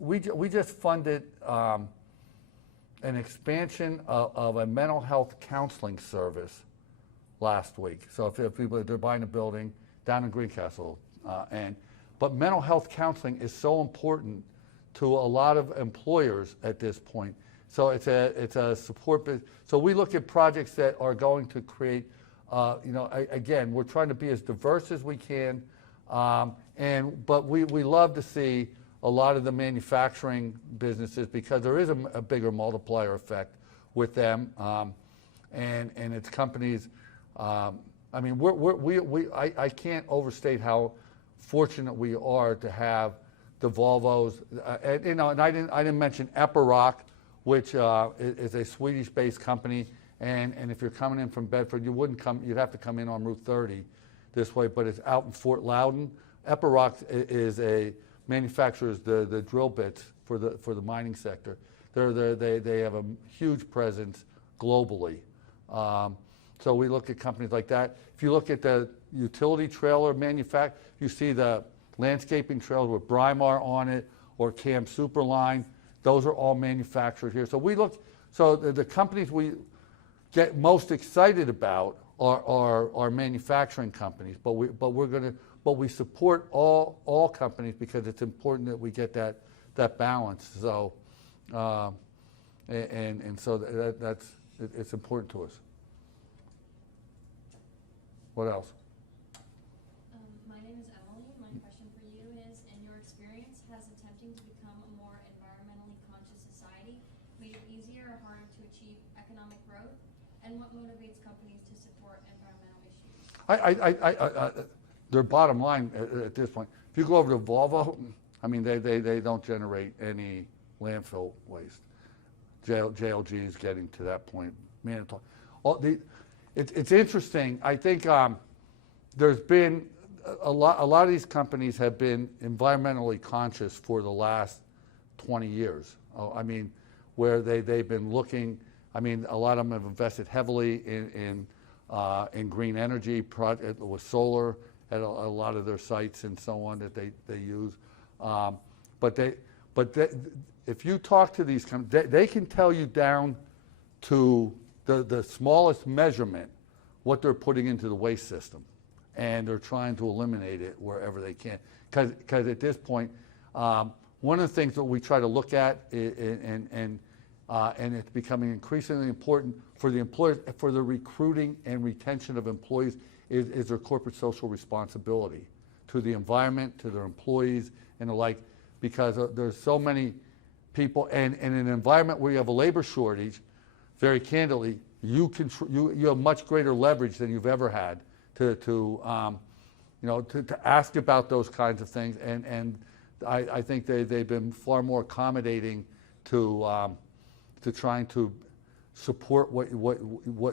We just funded an expansion of a mental health counseling service last week. So if people they're buying a building down in Greencastle, but mental health counseling is so important to a lot of employers at this point. So it's a support. So we look at projects that are going to create. Again, we're trying to be as diverse as we can, but we love to see a lot of the manufacturing businesses because there is a bigger multiplier effect with them, and it's companies. I mean, I can't overstate how fortunate we are to have the Volvos, and I didn't mention Epiroc, which is a Swedish-based company, and if you're coming in from Bedford, you'd have to come in on Route 30 this way, but it's out in Fort Loudoun. Epiroc manufactures the drill bits for the mining sector. They have a huge presence globally. So we look at companies like that. If you look at the utility trailer manufacturer, you see the landscaping trailers with Brimar on it or Cam Superline. Those are all manufactured here. So we look. So the companies we get most excited about are manufacturing companies. But we support all companies because it's important that we get that balance. So and so it's important to us. What else? My name is Emilee. My question for you is, in your experience, has attempting to become a more environmentally conscious society made it easier or harder to achieve economic growth? And what motivates companies to support environmental issues? Their bottom line at this point, if you go over to Volvo, I mean, they don't generate any landfill waste. JLG is getting to that point. It's interesting. I think there's been a lot of these companies have been environmentally conscious for the last 20 years. I mean, where they've been looking. I mean, a lot of them have invested heavily in green energy project with solar at a lot of their sites and so on that they use. But if you talk to these companies, they can tell you down to the smallest measurement what they're putting into the waste system, and they're trying to eliminate it wherever they can. Because at this point, one of the things that we try to look at and it's becoming increasingly important for the employers, for the recruiting and retention of employees, is their corporate social responsibility to the environment, to their employees, and the like, because there's so many people, and in an environment where you have a labor shortage, very candidly, you have much greater leverage than you've ever had to ask about those kinds of things, and I think they've been far more accommodating to trying to support what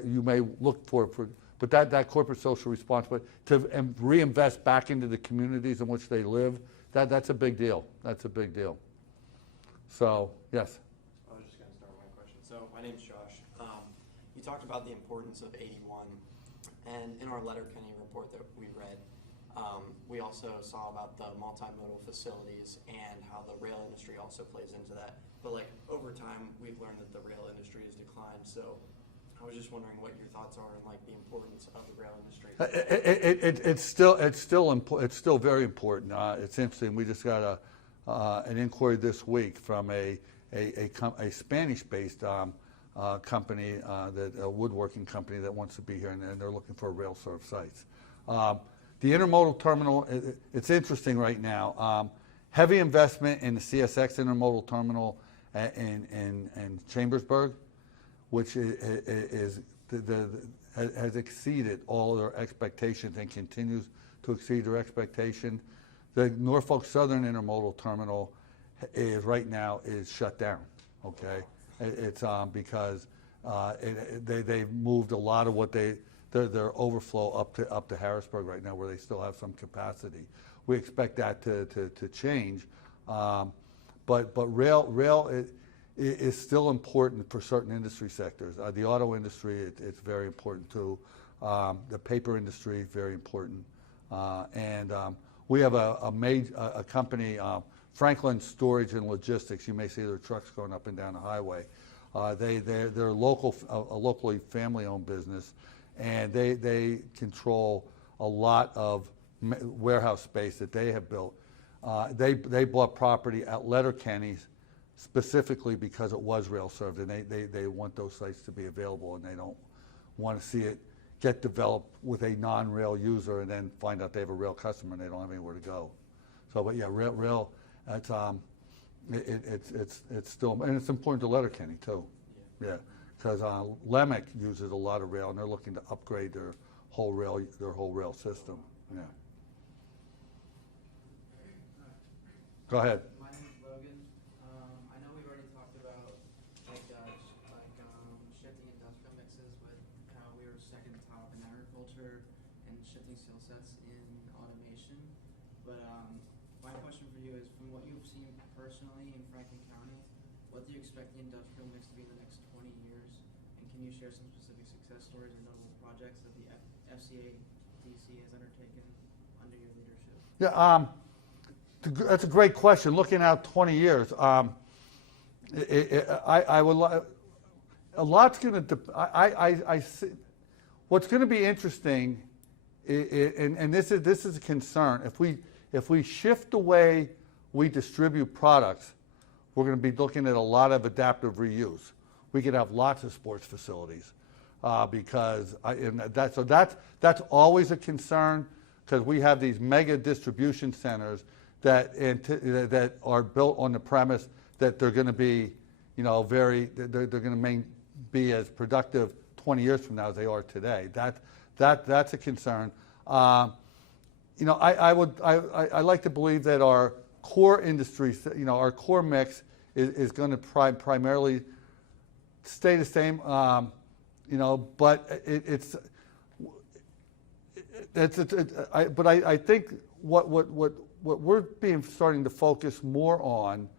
you may look for, but that corporate social responsibility to reinvest back into the communities in which they live, that's a big deal. That's a big deal. So, yes. I was just going to start with my question. So my name's Josh. You talked about the importance of 81, and in our Letterkenny report that we read, we also saw about the multimodal facilities and how the rail industry also plays into that. But like over time, we've learned that the rail industry has declined. So I was just wondering what your thoughts are on like the importance of the rail industry. It's still very important. It's interesting. We just got an inquiry this week from a Spanish-based company, a woodworking company that wants to be here, and they're looking for rail served sites. The intermodal terminal, it's interesting right now. Heavy investment in the CSX intermodal terminal in Chambersburg, which has exceeded all their expectations and continues to exceed their expectation. The Norfolk Southern intermodal terminal is right now shut down. Okay, it's because they've moved a lot of what their overflow up to Harrisburg right now, where they still have some capacity. We expect that to change, but rail is still important for certain industry sectors. The auto industry, it's very important too. The paper industry, very important, and we have a company, Franklin Storage and Logistics. You may see their trucks going up and down the highway. They're a locally family-owned business, and they control a lot of warehouse space that they have built. They bought property at Letterkenny specifically because it was rail served, and they want those sites to be available, and they don't want to see it get developed with a non-rail user and then find out they have a rail customer and they don't have anywhere to go. So, but yeah, rail it's still, and it's important to Letterkenny too. Yeah, because Lemmick uses a lot of rail, and they're looking to upgrade their whole rail system. Yeah. Go ahead. My name is Logan. I know we've already talked about shifting industrial mixes with how we were second top in agriculture and shifting skill sets in automation. But my question for you is, from what you've seen personally in Franklin County, what do you expect the industrial mix to be in the next 20 years? And can you share some specific success stories and notable projects that the FCADC has undertaken under your leadership? Yeah, that's a great question. Looking out 20 years, I would. A lot's going to. I see. What's going to be interesting, and this is a concern. If we shift the way we distribute products, we're going to be looking at a lot of adaptive reuse. We could have lots of sports facilities because that's always a concern, because we have these mega distribution centers that are built on the premise that they're going to be, they're going to be as productive 20 years from now as they are today. That's a concern. I like to believe that our core industries, our core mix is going to primarily stay the same. But I think what we're starting to focus more on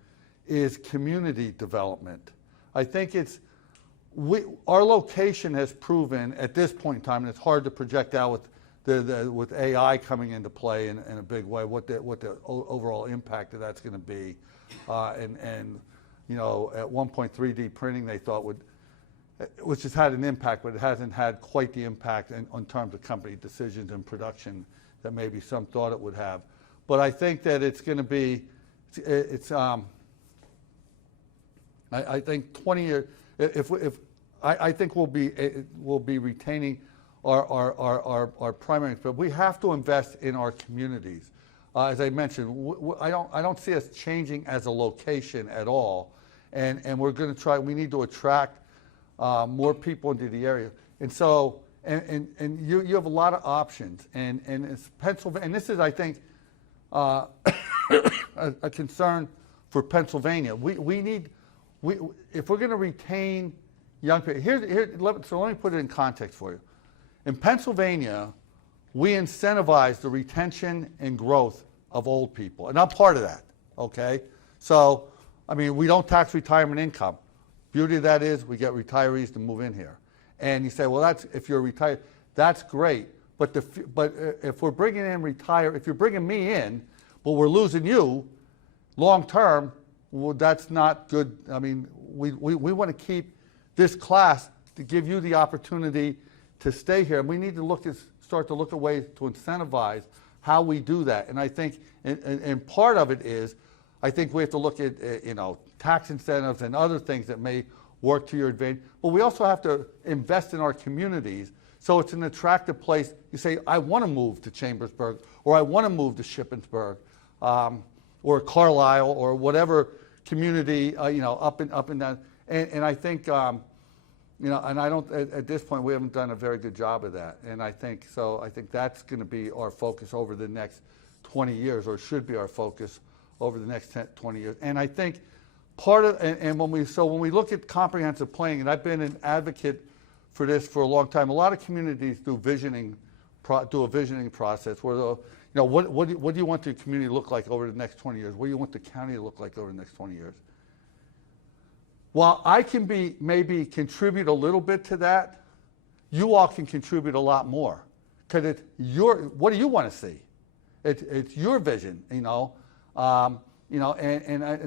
is community development. I think our location has proven at this point in time, and it's hard to project out with AI coming into play in a big way, what the overall impact of that's going to be. At one point 3D printing they thought which has had an impact, but it hasn't had quite the impact in terms of company decisions and production that maybe some thought it would have. But I think that it's going to be, I think 20 years, I think we'll be retaining our primary, but we have to invest in our communities. As I mentioned, I don't see us changing as a location at all, and we're going to try. We need to attract more people into the area, and so and you have a lot of options, and it's Pennsylvania, and this is, I think, a concern for Pennsylvania. If we're going to retain young people, so let me put it in context for you. In Pennsylvania, we incentivize the retention and growth of old people, and I'm part of that. Okay, so I mean, we don't tax retirement income. Beauty of that is we get retirees to move in here. And you say, well, that's if you're retired, that's great. But if we're bringing in if you're bringing me in, but we're losing you long term, well, that's not good. I mean, we want to keep this class to give you the opportunity to stay here. And we need to start to look at ways to incentivize how we do that. And I think, and part of it is, I think we have to look at tax incentives and other things that may work to your advantage. But we also have to invest in our communities so it's an attractive place. You say, I want to move to Chambersburg, or I want to move to Shippensburg, or Carlisle, or whatever community, up and down. And I think, and I don't, at this point, we haven't done a very good job of that. And I think that's going to be our focus over the next 20 years, or should be our focus over the next 20 years. And I think part of, and when we look at comprehensive planning, and I've been an advocate for this for a long time, a lot of communities do a visioning process where what do you want the community to look like over the next 20 years? What do you want the county to look like over the next 20 years? While I can maybe contribute a little bit to that, you all can contribute a lot more, because it's what do you want to see? It's your vision, and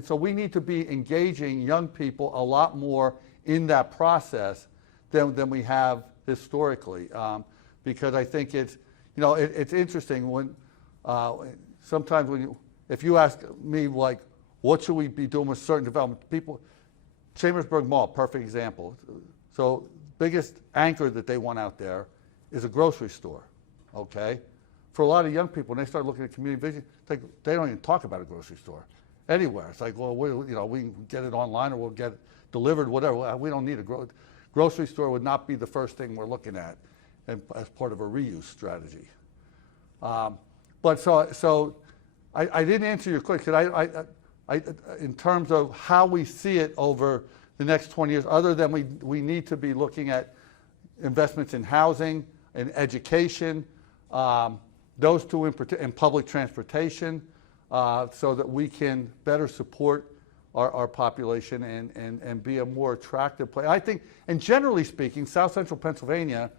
so we need to be engaging young people a lot more in that process than we have historically, because I think it's interesting when sometimes if you ask me, like, what should we be doing with certain development, people, Chambersburg Mall, perfect example. So biggest anchor that they want out there is a grocery store, okay? For a lot of young people, when they start looking at community vision, they don't even talk about a grocery store anywhere. It's like, well, we can get it online, or we'll get it delivered, whatever. We don't need a grocery store. Would not be the first thing we're looking at as part of a reuse strategy. But so I didn't answer your question. In terms of how we see it over the next 20 years, other than we need to be looking at investments in housing and education, those two in public transportation, so that we can better support our population and be a more attractive place. I think, and generally speaking, South Central Pennsylvania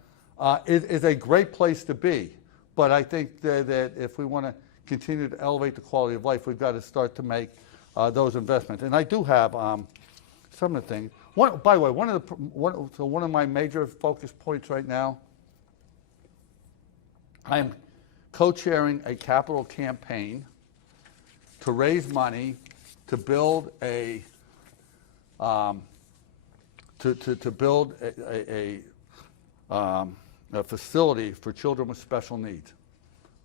is a great place to be. But I think that if we want to continue to elevate the quality of life, we've got to start to make those investments. And I do have some of the things. By the way, one of my major focus points right now, I am co-chairing a capital campaign to raise money to build a facility for children with special needs.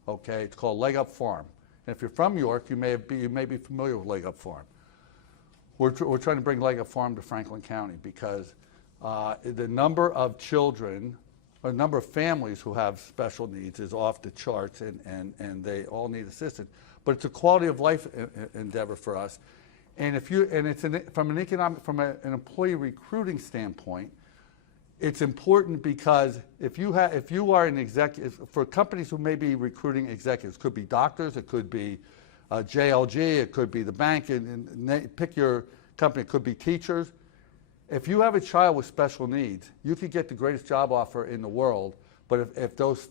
Okay, it's called Leg Up Farm. And if you're from York, you may be familiar with Leg Up Farm. We're trying to bring Leg Up Farm to Franklin County because the number of children, or the number of families who have special needs is off the charts, and they all need assistance. But it's a quality of life endeavor for us. And from an employee recruiting standpoint, it's important because if you are an executive, for companies who may be recruiting executives, could be doctors, it could be JLG, it could be the bank, and pick your company, it could be teachers. If you have a child with special needs, you could get the greatest job offer in the world, but if those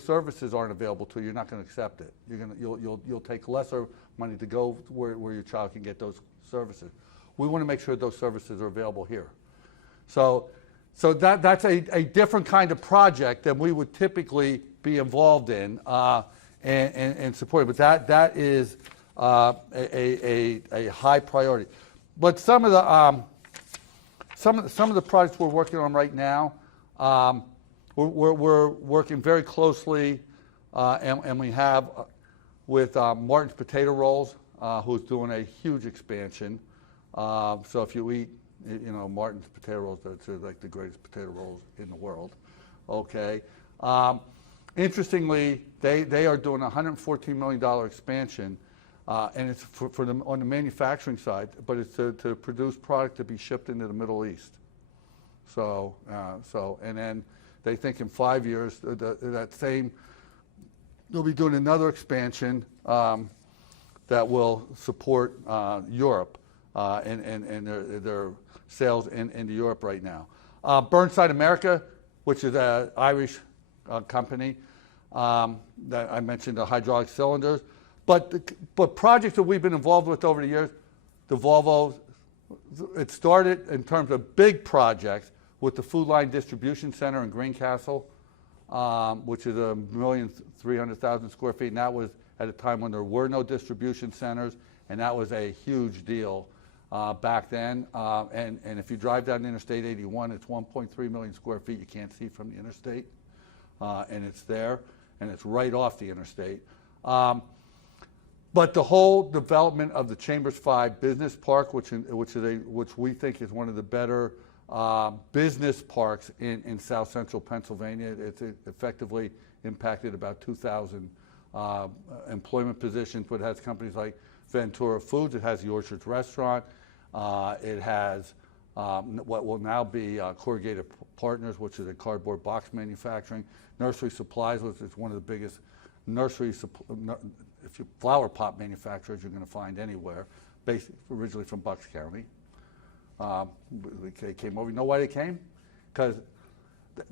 services aren't available to you, you're not going to accept it. You'll take lesser money to go where your child can get those services. We want to make sure those services are available here. So that's a different kind of project than we would typically be involved in and support. But that is a high priority. But some of the projects we're working on right now, we're working very closely, and we have with Martin's Potato Rolls, who's doing a huge expansion. So if you eat, Martin's Potato Rolls, they're like the greatest potato rolls in the world. Okay. Interestingly, they are doing a $114 million expansion, and it's for them on the manufacturing side, but it's to produce product to be shipped into the Middle East. So and then they think in 5 years they'll be doing another expansion that will support Europe. and their sales into Europe right now. Burnside America, which is an Irish company that I mentioned, the hydraulic cylinders. But projects that we've been involved with over the years, the Volvo, it started in terms of big projects with the Food Line Distribution Center in Greencastle, which is 1,300,000 square feet. And that was at a time when there were no distribution centers, and that was a huge deal back then. And if you drive down Interstate 81, it's 1.3 million square feet you can't see from the interstate. And it's there, and it's right off the interstate. But the whole development of the Chambers 5 Business Park, which we think is one of the better business parks in South Central Pennsylvania. It's effectively impacted about 2,000 employment positions, but it has companies like Ventura Foods, it has the Orchards Restaurant, it has what will now be Corrugated Partners, which is a cardboard box manufacturing, Nursery Supplies, which is one of the biggest flower pot manufacturers you're going to find anywhere, based originally from Bucks County. They came over. You know why they came? Because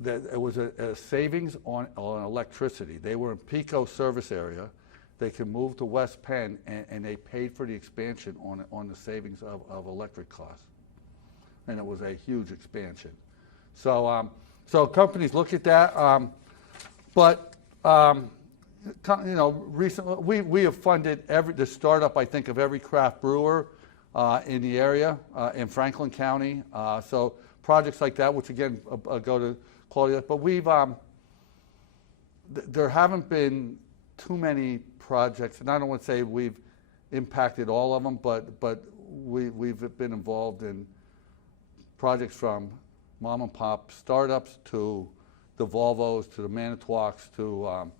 it was a savings on electricity. They were in Pico service area. They could move to West Penn, and they paid for the expansion on the savings of electric costs. And it was a huge expansion. So companies look at that. Recently we have funded the startup, I think, of every craft brewer in the area in Franklin County. So projects like that, which again go to quality. But there haven't been too many projects, and I don't want to say we've impacted all of them, but we've been involved in projects from mom and pop startups to the Volvos to the Manitowocks to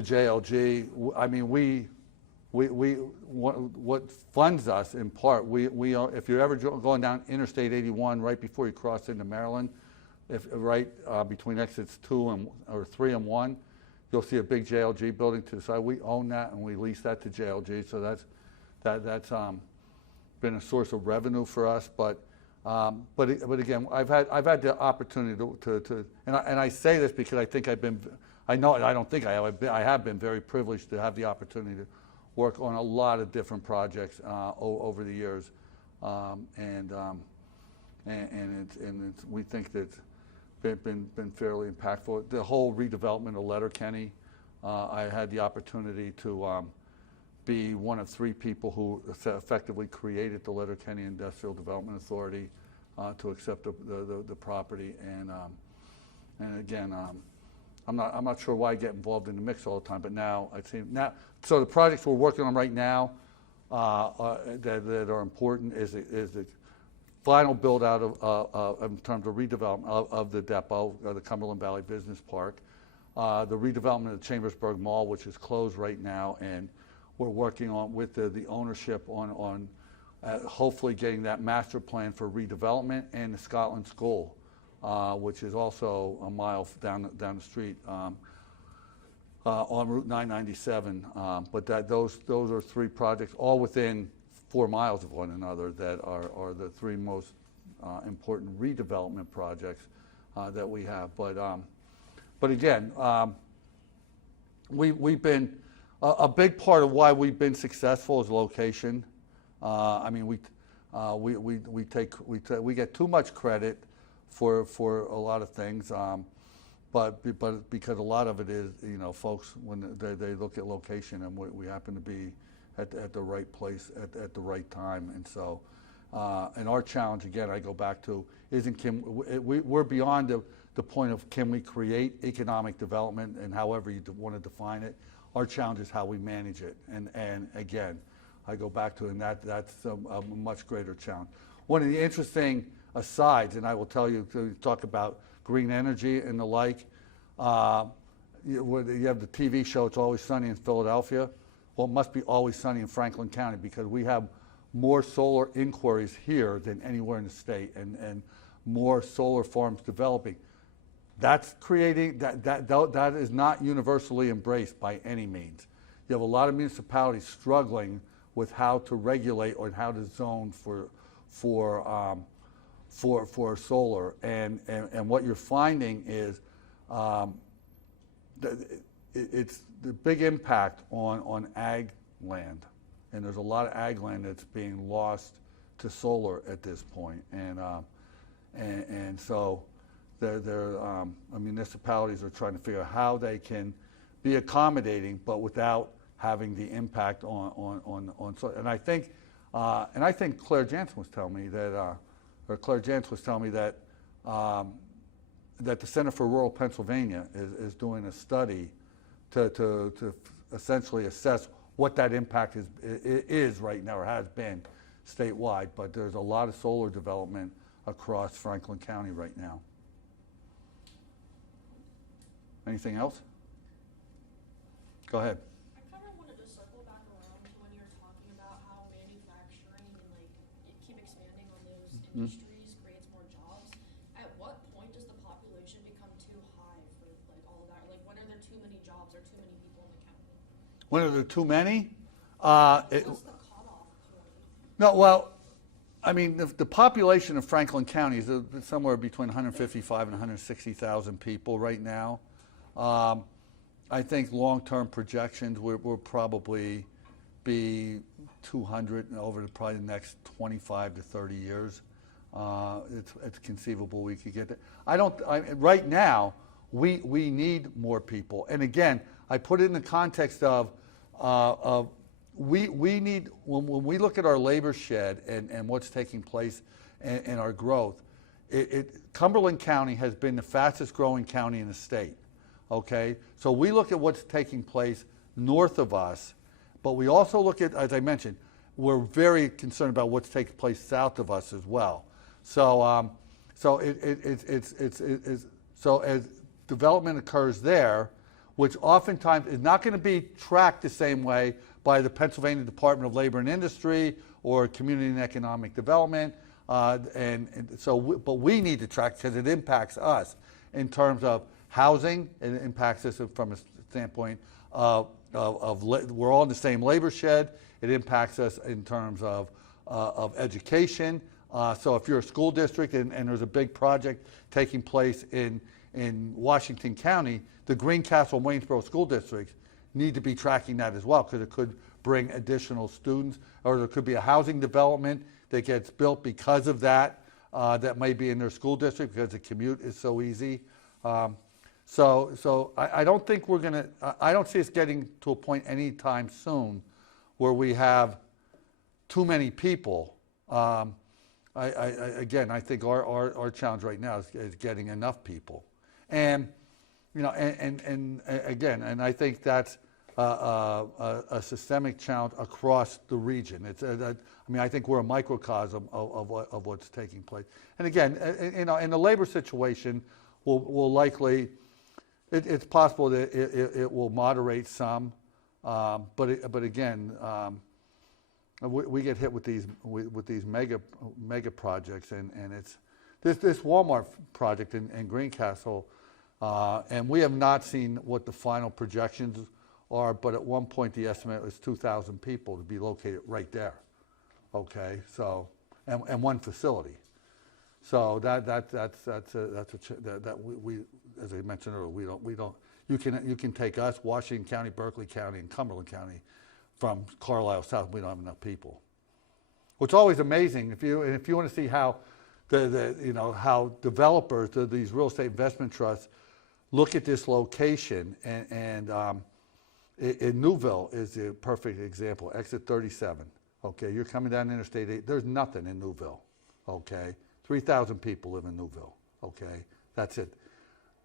JLG. I mean, what funds us in part, if you're ever going down Interstate 81 right before you cross into Maryland, between exits 2 or 3 and 1, you'll see a big JLG building to the side. We own that and we lease that to JLG, so that's been a source of revenue for us. But again, I've had the opportunity to and I say this because I think I have been very privileged to have the opportunity to work on a lot of different projects over the years, we think that it's been fairly impactful. The whole redevelopment of Letterkenny, I had the opportunity to be one of 3 people who effectively created the Letterkenny Industrial Development Authority to accept the property, and again. I'm not sure why I get involved in the mix all the time, but now I see now. So the projects we're working on right now that are important is the final build out of in terms of redevelopment of the depot, the Cumberland Valley Business Park, the redevelopment of the Chambersburg Mall, which is closed right now, and we're working on with the ownership on hopefully getting that master plan for redevelopment, and the Scotland School. Which is also a mile down the street on Route 997. But those are 3 projects, all within 4 miles of one another, that are the 3 most important redevelopment projects that we have. But again, we've been a big part of why we've been successful is location. I mean, we get too much credit for a lot of things, but because a lot of it is, folks, when they look at location, and we happen to be at the right place at the right time. And so and our challenge, again, I go back to, we're beyond the point of can we create economic development, and however you want to define it. Our challenge is how we manage it, and again, I go back to, and that's a much greater challenge. One of the interesting asides, and I will tell you, to talk about green energy and the like, you have the TV show It's Always Sunny in Philadelphia. Well, it must be always sunny in Franklin County, because we have more solar inquiries here than anywhere in the state, and more solar farms developing. That's creating, that is not universally embraced by any means. You have a lot of municipalities struggling with how to regulate or how to zone for solar. And what you're finding is it's the big impact on ag land. And there's a lot of ag land that's being lost to solar at this point. And so municipalities are trying to figure out how they can be accommodating, but without having the impact on solar. And I think Claire Jansen was telling me that, that the Center for Rural Pennsylvania is doing a study to essentially assess what that impact is right now, or has been statewide. But there's a lot of solar development across Franklin County right now. Anything else? Go ahead. I kind of wanted to circle back around to when you were talking about how manufacturing and like keep expanding on those industries creates more jobs. At what point does the population become too high for like all of that? Like when are there too many jobs or too many people in the county? When are there too many? What's the cutoff point? No, well, I mean, the population of Franklin County is somewhere between 155 and 160,000 people right now. I think long-term projections will probably be 200 over probably the next 25 to 30 years. It's conceivable we could get there. Right now, we need more people. And again, I put it in the context of we need, when we look at our labor shed and what's taking place and our growth, Cumberland County has been the fastest growing county in the state. Okay, so we look at what's taking place north of us, but we also look at, as I mentioned, we're very concerned about what's taking place south of us as well. So, so as development occurs there, which oftentimes is not going to be tracked the same way by the Pennsylvania Department of Labor and Industry or Community and Economic Development, but we need to track because it impacts us in terms of housing. It impacts us from a standpoint of we're all in the same labor shed. It impacts us in terms of education. So if you're a school district and there's a big project taking place in Washington County, the Greencastle and Waynesboro school districts need to be tracking that as well, because it could bring additional students, or there could be a housing development that gets built because of that, that may be in their school district because the commute is so easy. So I don't think I don't see us getting to a point anytime soon where we have too many people. Again, I think our challenge right now is getting enough people. And, you know, and again, and I think that's a systemic challenge across the region. I mean, I think we're a microcosm of what's taking place. And again, you know, in the labor situation will likely, it's possible that it will moderate some, but again, we get hit with these mega projects, and it's this Walmart project in Greencastle, and we have not seen what the final projections are, but at one point the estimate was 2,000 people to be located right there. Okay, so and one facility. So we as I mentioned earlier, we don't. You can take us, Washington County, Berkeley County, and Cumberland County, from Carlisle south. We don't have enough people. What's always amazing, if you want to see how how developers, these real estate investment trusts, look at this location, and in Newville is the perfect example. Exit 37. Okay, you're coming down Interstate 8. There's nothing in Newville. Okay, 3,000 people live in Newville. Okay, that's it.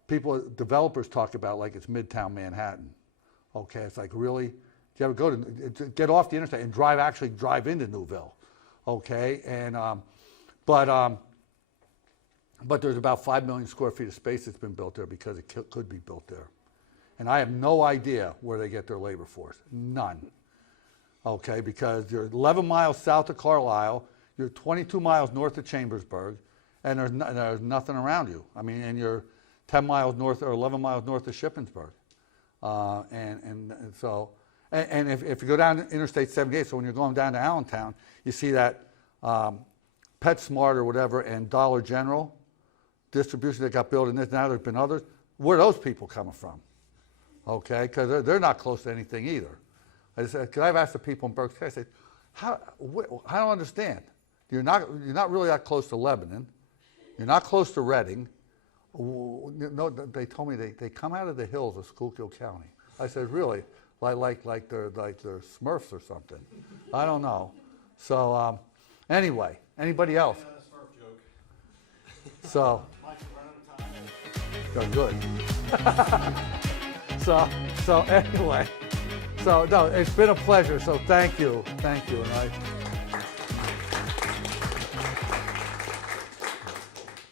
Developers talk about like it's Midtown Manhattan. Okay, it's like, really? You ever get off the interstate and actually drive into Newville? Okay, and but there's about 5 million square feet of space that's been built there because it could be built there. And I have no idea where they get their labor force. None. Okay, because you're 11 miles south of Carlisle, you're 22 miles north of Chambersburg, and there's nothing around you. I mean, and you're 10 miles north or 11 miles north of Shippensburg. And if you go down Interstate 78, so when you're going down to Allentown, you see that PetSmart or whatever and Dollar General distribution that got built in this. Now there's been others. Where are those people coming from? Okay, because they're not close to anything either. I said, because I've asked the people in Berks County, I said, I don't understand. You're not really that close to Lebanon. You're not close to Reading. No, they told me they come out of the hills of Schuylkill County. I said, really? Like they're Smurfs or something. I don't know. So anyway, anybody else? So good. so anyway, so no, it's been a pleasure. So thank you, and